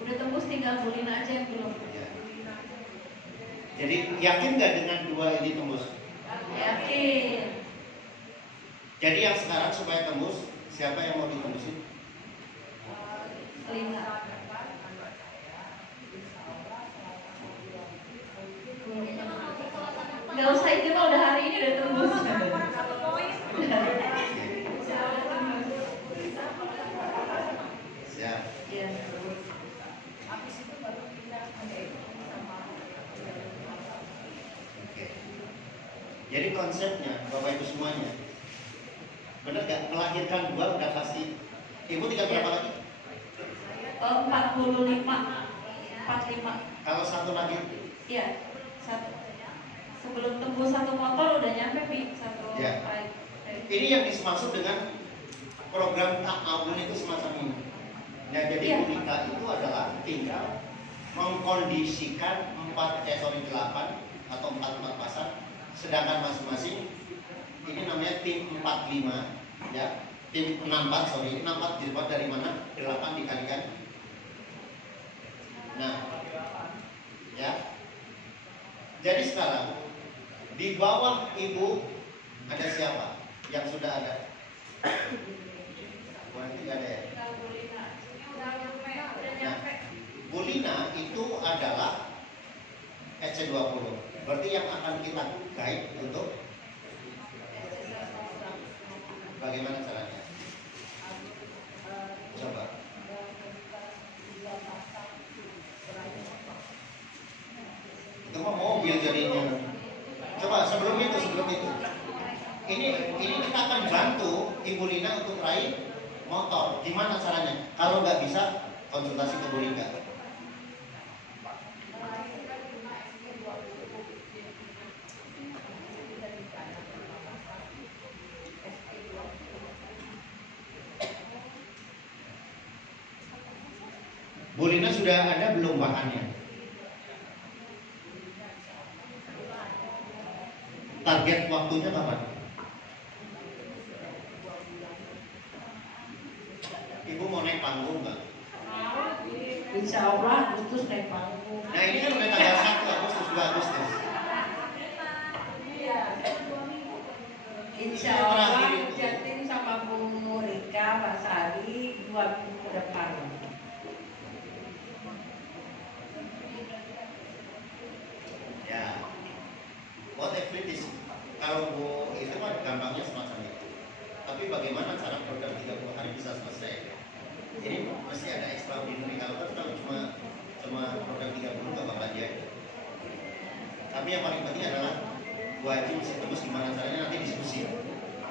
Udah tembus, tinggal Bulina aja yang belum. Ya. Jadi yakin nggak dengan 2 ini tembus? Yakin. Jadi yang sekarang supaya tembus, siapa yang mau ditembusin? Lina. Ya. Ya. Habis itu baru pindah ke sama. Oke. Jadi konsepnya Bapak Ibu semuanya, benar nggak? Melahirkan dua udah pasti. Ibu tinggal berapa lagi? 45. Kalau satu lagi? Iya, satu. Sebelum tembus satu motor udah nyampe Bi, satu Ya. ride. Ini yang dimaksud dengan program ta'awun itu semacam ini. Nah, jadi Iya. kita itu adalah tinggal mengkondisikan 8 atau 4 pasang, sedangkan masing-masing ini namanya tim 45, ya. Tim 64 dibuat dari mana? 8 dikalikan. Nah, ya. Jadi sekarang di bawah ibu ada siapa yang sudah ada? Berarti nggak ada ya? Nah, Bu Lina itu adalah SC20. Berarti yang akan kita guide untuk bagaimana caranya? Coba. Itu mah mobil jadinya. Coba sebelum itu. Ini kita akan bantu Ibu Lina untuk raih motor. Gimana caranya? Kalau nggak bisa, konsultasi ke Bu Lina. Bu Lina sudah ada belum bahannya? Target waktunya kapan? Ibu mau naik panggung nggak? Insya Allah Agustus naik panggung. Nah ini kan udah tanggal 1 Agustus, 2 Agustus. Insya Allah Jatim sama Bu Rika, Pak Sari 2 minggu ke depan. Ya, whatever it is. Kalau Bu itu kan gampangnya semacam itu. Tapi bagaimana cara program 30 hari bisa selesai? Ini mesti ada extraordinary. Kalau cuma program 30 nggak bakal jadi. Tapi yang paling penting adalah Bu Haji mesti tembus gimana caranya, nanti diskusi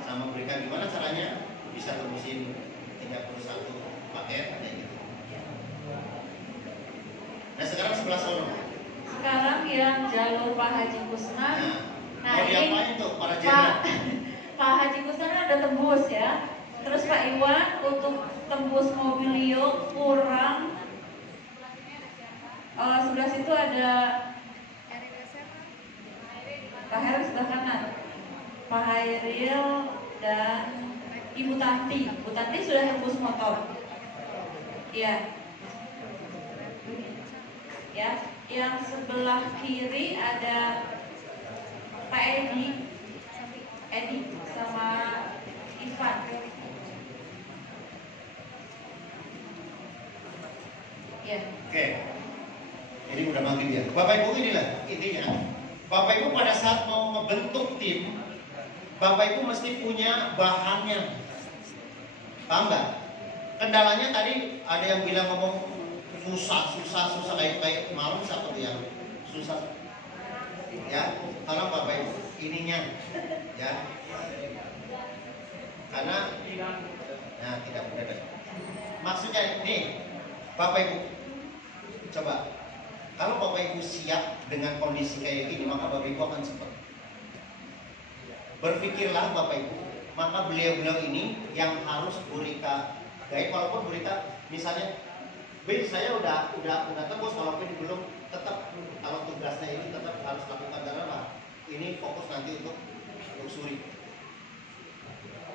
sama mereka gimana caranya bisa tembusin 31 paket kayak gitu. Nah sekarang sebelah sana. Sekarang yang jalur Pak Haji Kusna. Nah, mau diapain tuh para Pak, jenderal? Pak Haji Kusna ada tembus ya. Terus Pak Iwan untuk tembus Mobilio kurang. Sebelah situ ada Pak Hairil sebelah kanan, Pak Hairil dan Ibu Tanti. Bu Tanti sudah tembus motor. Iya. Ya, yang sebelah kiri ada Pak Edi sama Ivan. Ya. Oke, ini udah manggil dia. Bapak Ibu inilah intinya. Bapak Ibu pada saat mau membentuk tim, Bapak Ibu mesti punya bahannya. Paham nggak? Kendalanya tadi ada yang bilang ngomong susah kayak malu siapa tuh yang susah. Ya, tolong Bapak Ibu ininya, ya. Karena, nah tidak mudah. Maksudnya nih, Bapak Ibu, coba. Kalau Bapak Ibu siap dengan kondisi kayak gini, maka Bapak Ibu akan cepat. Berpikirlah Bapak Ibu, maka beliau-beliau ini yang harus Bu Rika guide. Walaupun Bu Rika misalnya, saya udah tembus, walaupun belum, tetap kalau tugasnya ini tetap harus lakukan karena ini fokus nanti untuk luxury.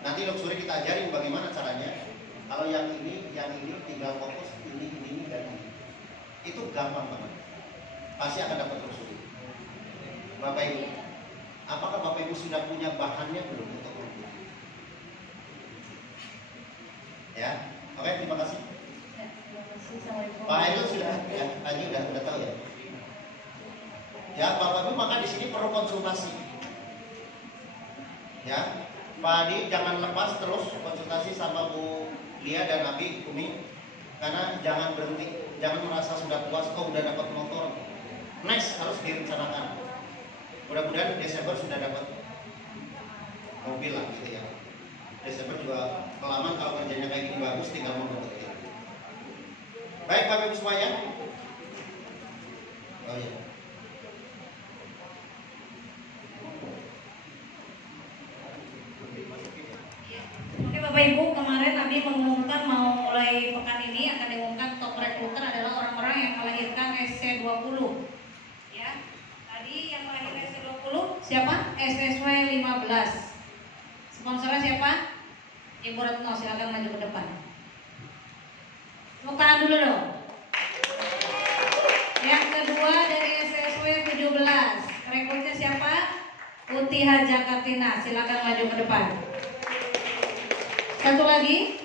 Nanti luxury kita ajarin bagaimana caranya. Kalau yang ini tinggal fokus ini dan ini. Itu gampang banget. Pasti akan dapat luxury. Bapak Ibu, apakah Bapak Ibu sudah punya bahannya belum untuk itu? Ya, oke, terima kasih. Pak Hairil sudah, ya, tadi udah tahu ya. Ya, Bapak Ibu maka di sini perlu konsultasi. Ya, Pak Adi jangan lepas terus konsultasi sama Bu Lia dan Abi Umi. Karena jangan berhenti, jangan merasa sudah puas, oh udah dapat motor, next harus direncanakan. Mudah-mudahan Desember sudah dapat mobil lah gitu ya. Desember juga kelamaan kalau kerjanya kayak gini bagus, tinggal mau dapetin. Baik Bapak Ibu semuanya. Oh iya. Oke Bapak Ibu, kemarin Abi mengumumkan mau mulai pekan ini akan diumumkan top recruiter adalah orang-orang yang melahirkan SC20. Ya. Tadi yang melahirkan SC20 siapa? SSW 15. Sponsornya siapa? Ibu Retno, silakan maju ke depan. Tepuk tangan dulu dong. Yang kedua dari SSW 17. Rekrutnya siapa? Utiha Jakatina, silakan maju ke depan. Satu lagi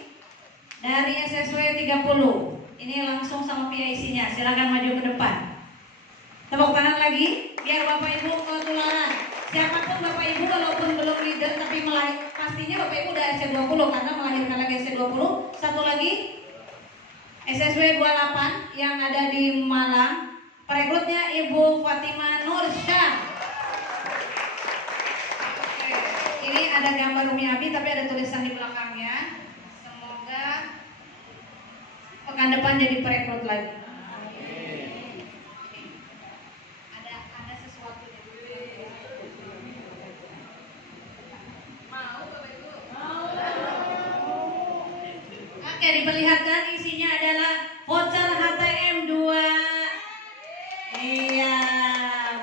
dari SSW 30. Ini langsung sama PIC-nya, silakan maju ke depan. Tepuk tangan lagi biar Bapak Ibu ketularan. Siapapun Bapak Ibu walaupun belum leader tapi pastinya Bapak Ibu udah SC20 karena melahirkan lagi SC20. Satu lagi SSW 28 yang ada di Malang. Perekrutnya Ibu Fatima Nursyah. Ini ada gambar Umi Abi tapi ada tulisan di belakangnya. Semoga pekan depan jadi perekrut lagi. Ada sesuatu. Mau Bapak Ibu? Mau. Oke, diperlihatkan isinya adalah voucher HTM 2. Iya,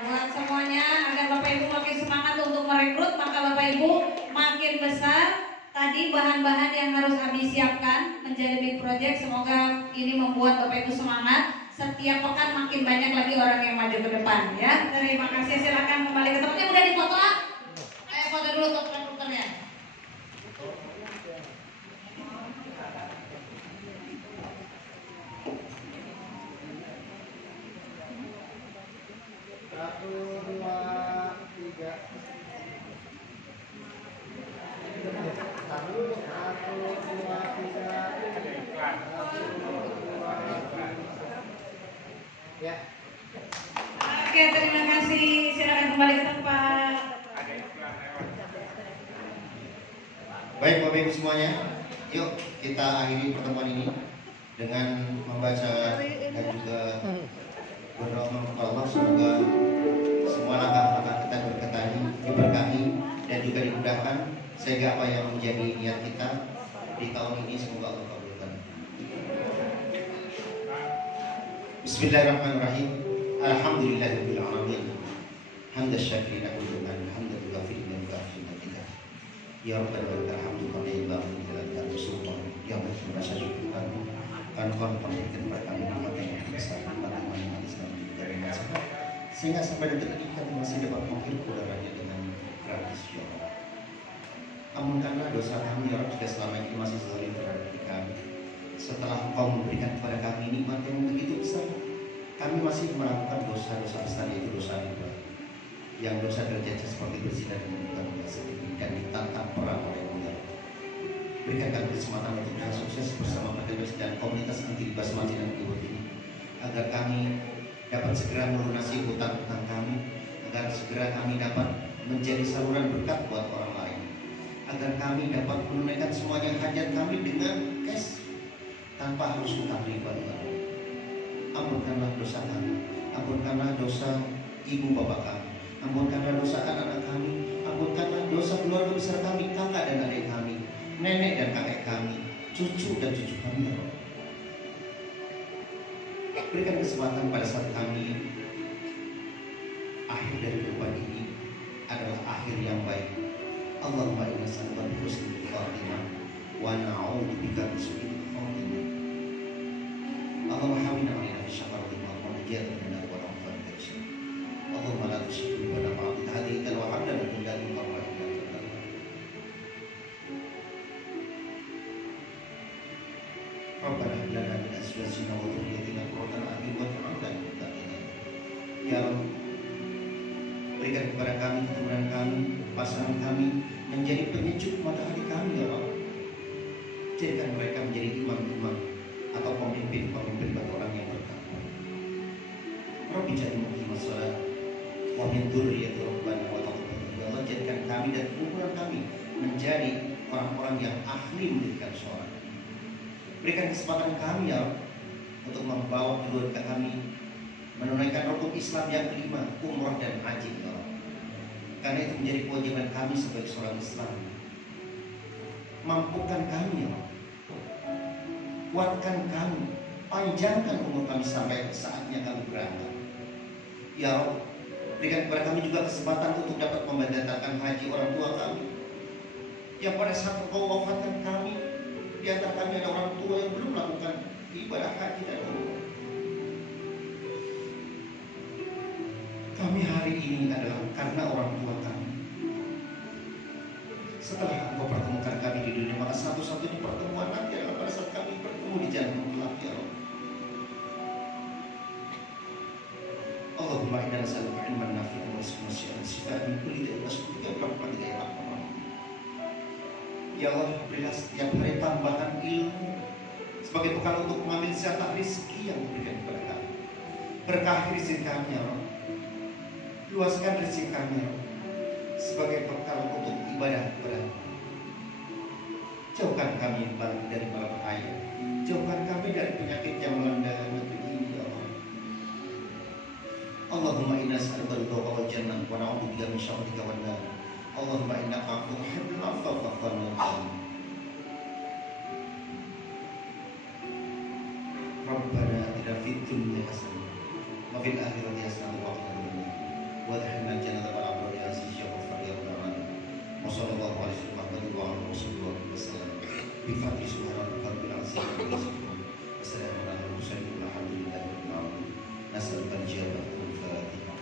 buat semuanya agar Bapak Ibu makin semangat untuk merekrut, maka Bapak Ibu makin besar. Tadi bahan-bahan yang harus Abi siapkan menjadi big project, semoga ini membuat Bapak Ibu semangat. Setiap pekan makin banyak lagi orang yang maju ke depan ya. Terima kasih, silakan kembali ke tempatnya. Udah difoto ah? Ayo foto dulu top rekruternya. Satu, dua, tiga. Satu, dua, tiga. Ya. Oke, terima kasih. Silakan kembali ke tempat. Baik Bapak Ibu semuanya, yuk kita akhiri pertemuan ini dengan membaca dan juga berdoa kepada Allah semoga semua langkah-langkah kita diberkahi dan juga dimudahkan sehingga apa yang menjadi niat kita di tahun ini semoga Allah kabulkan. Bismillahirrahmanirrahim. Alhamdulillahirabbil alamin. Hamdan syakirin hamdan hamdan ghafir dan ghafir kita. Ya Rabbana lakal hamdu kama yanbaghi li jalali sultan. Ya Rabbana syukuran kan kau memberikan kepada kami nikmat yang besar, nikmat yang manis dan juga sehingga sampai detik ini kami masih dapat menghirup udaranya dengan gratis ya Allah. Ampunkanlah dosa kami ya Rabb jika selama ini masih zalim terhadap kami. Setelah Engkau memberikan kepada kami nikmat yang begitu besar, kami masih melakukan dosa-dosa besar, yaitu dosa riba. Yang dosa derajatnya seperti berzina dan membuka biasa ini dan ditantang perang oleh Allah. Berikan kami kesempatan untuk bisa sukses bersama Perdewas dan komunitas anti riba semacam ini, agar kami dapat segera melunasi hutang-hutang kami, agar segera kami dapat menjadi saluran berkat buat orang lain, agar kami dapat menunaikan semuanya hajat kami dengan cash tanpa harus hutang riba. Ampunkanlah dosa kami, ampunkanlah dosa ibu bapak kami, ampunkanlah dosa anak-anak kami, ampunkanlah dosa keluarga besar kami, kakak dan adik kami, nenek dan kakek kami, cucu dan cucu kami. Berikan kesempatan pada saat kami akhir dari kehidupan ini adalah akhir yang baik. Allahumma inna nas'aluka husnul khatimah wa na'udzubika min su'il khatimah. Allahumma hawwin 'alaina bisyaqawati wa najatna min al-nar wa al-fahsha. Allahumma la tushrik wa la ta'budu hadhihi wa habla min ladunka rahmatan. Rabbana hab lana min azwajina wa dhurriyyatina qurrata a'yun waj'alna lil muttaqina. Ya Rabb, berikan kepada kami keturunan kami, pasangan kami menjadi penyejuk mata hati kami ya Rabb. Jadikan mereka menjadi imam-imam atau pemimpin jadi muqim shalah wa min dzurriyyati rabbana wa taqabbal. Ya Allah, jadikan kami dan kumpulan kami menjadi orang-orang yang ahli mendirikan sholat. Berikan kesempatan kami ya Allah, untuk membawa keluarga kami menunaikan rukun Islam yang kelima, umrah dan haji ya Allah. Karena itu menjadi kewajiban kami sebagai seorang Islam. Mampukan kami ya Allah, kuatkan kami, panjangkan umur kami sampai saatnya kami berangkat ya Allah. Berikan kepada kami juga kesempatan untuk dapat membatalkan haji orang tua kami yang pada saat Engkau wafatkan kami, di antara kami ada orang tua yang belum melakukan ibadah haji dan umrah. Kami hari ini adalah karena orang tua kami. Setelah Engkau pertemukan kami di dunia, maka satu-satunya pertemuan nanti adalah pada saat kami bertemu di jannah kelak ya Allah. Allahumma inna nas'aluka ilman nafi'an wa rizqan wasi'an shifaan min kulli da'in nas'aluka bi rahmatika ya arhamar rahimin. Ya Allah, berilah setiap hari tambahan ilmu sebagai bekal untuk mengambil jatah rezeki yang diberikan kepada kami. Berkahi rezeki kami ya Allah, luaskan rezeki kami ya Allah, sebagai bekal untuk ibadah kepada. Jauhkan kami dari bala bahaya, jauhkan kami dari penyakit yang melanda negeri ini ya Allah. Allahumma inna nas'aluka ridhaka wal jannah wa na'udzubika min syarrika wan nar. Allahumma innaka 'afuwwun tuhibbul 'afwa fa'fu 'anna. Rabbana atina fid dunya hasanah wa fil akhirati hasanah wa qina adzaban nar. Wa adkhilna jannata ma'al abrar ya aziz ya ghaffar ya rabbal alamin. Wa sallallahu alaihi wa sallam bi fadli subhanallahi rabbil alamin. Wassalamu ala mursalin walhamdulillahi rabbil alamin. Nas'aluka al-jannah wal fatihah.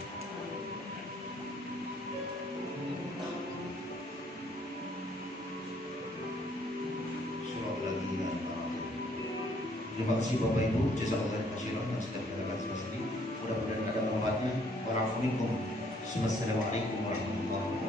Terima kasih Bapak Ibu, jazakallahu khairan yang sudah mendengarkan semasa ini. Mudah-mudahan ada manfaatnya. Wassalamualaikum warahmatullahi wabarakatuh.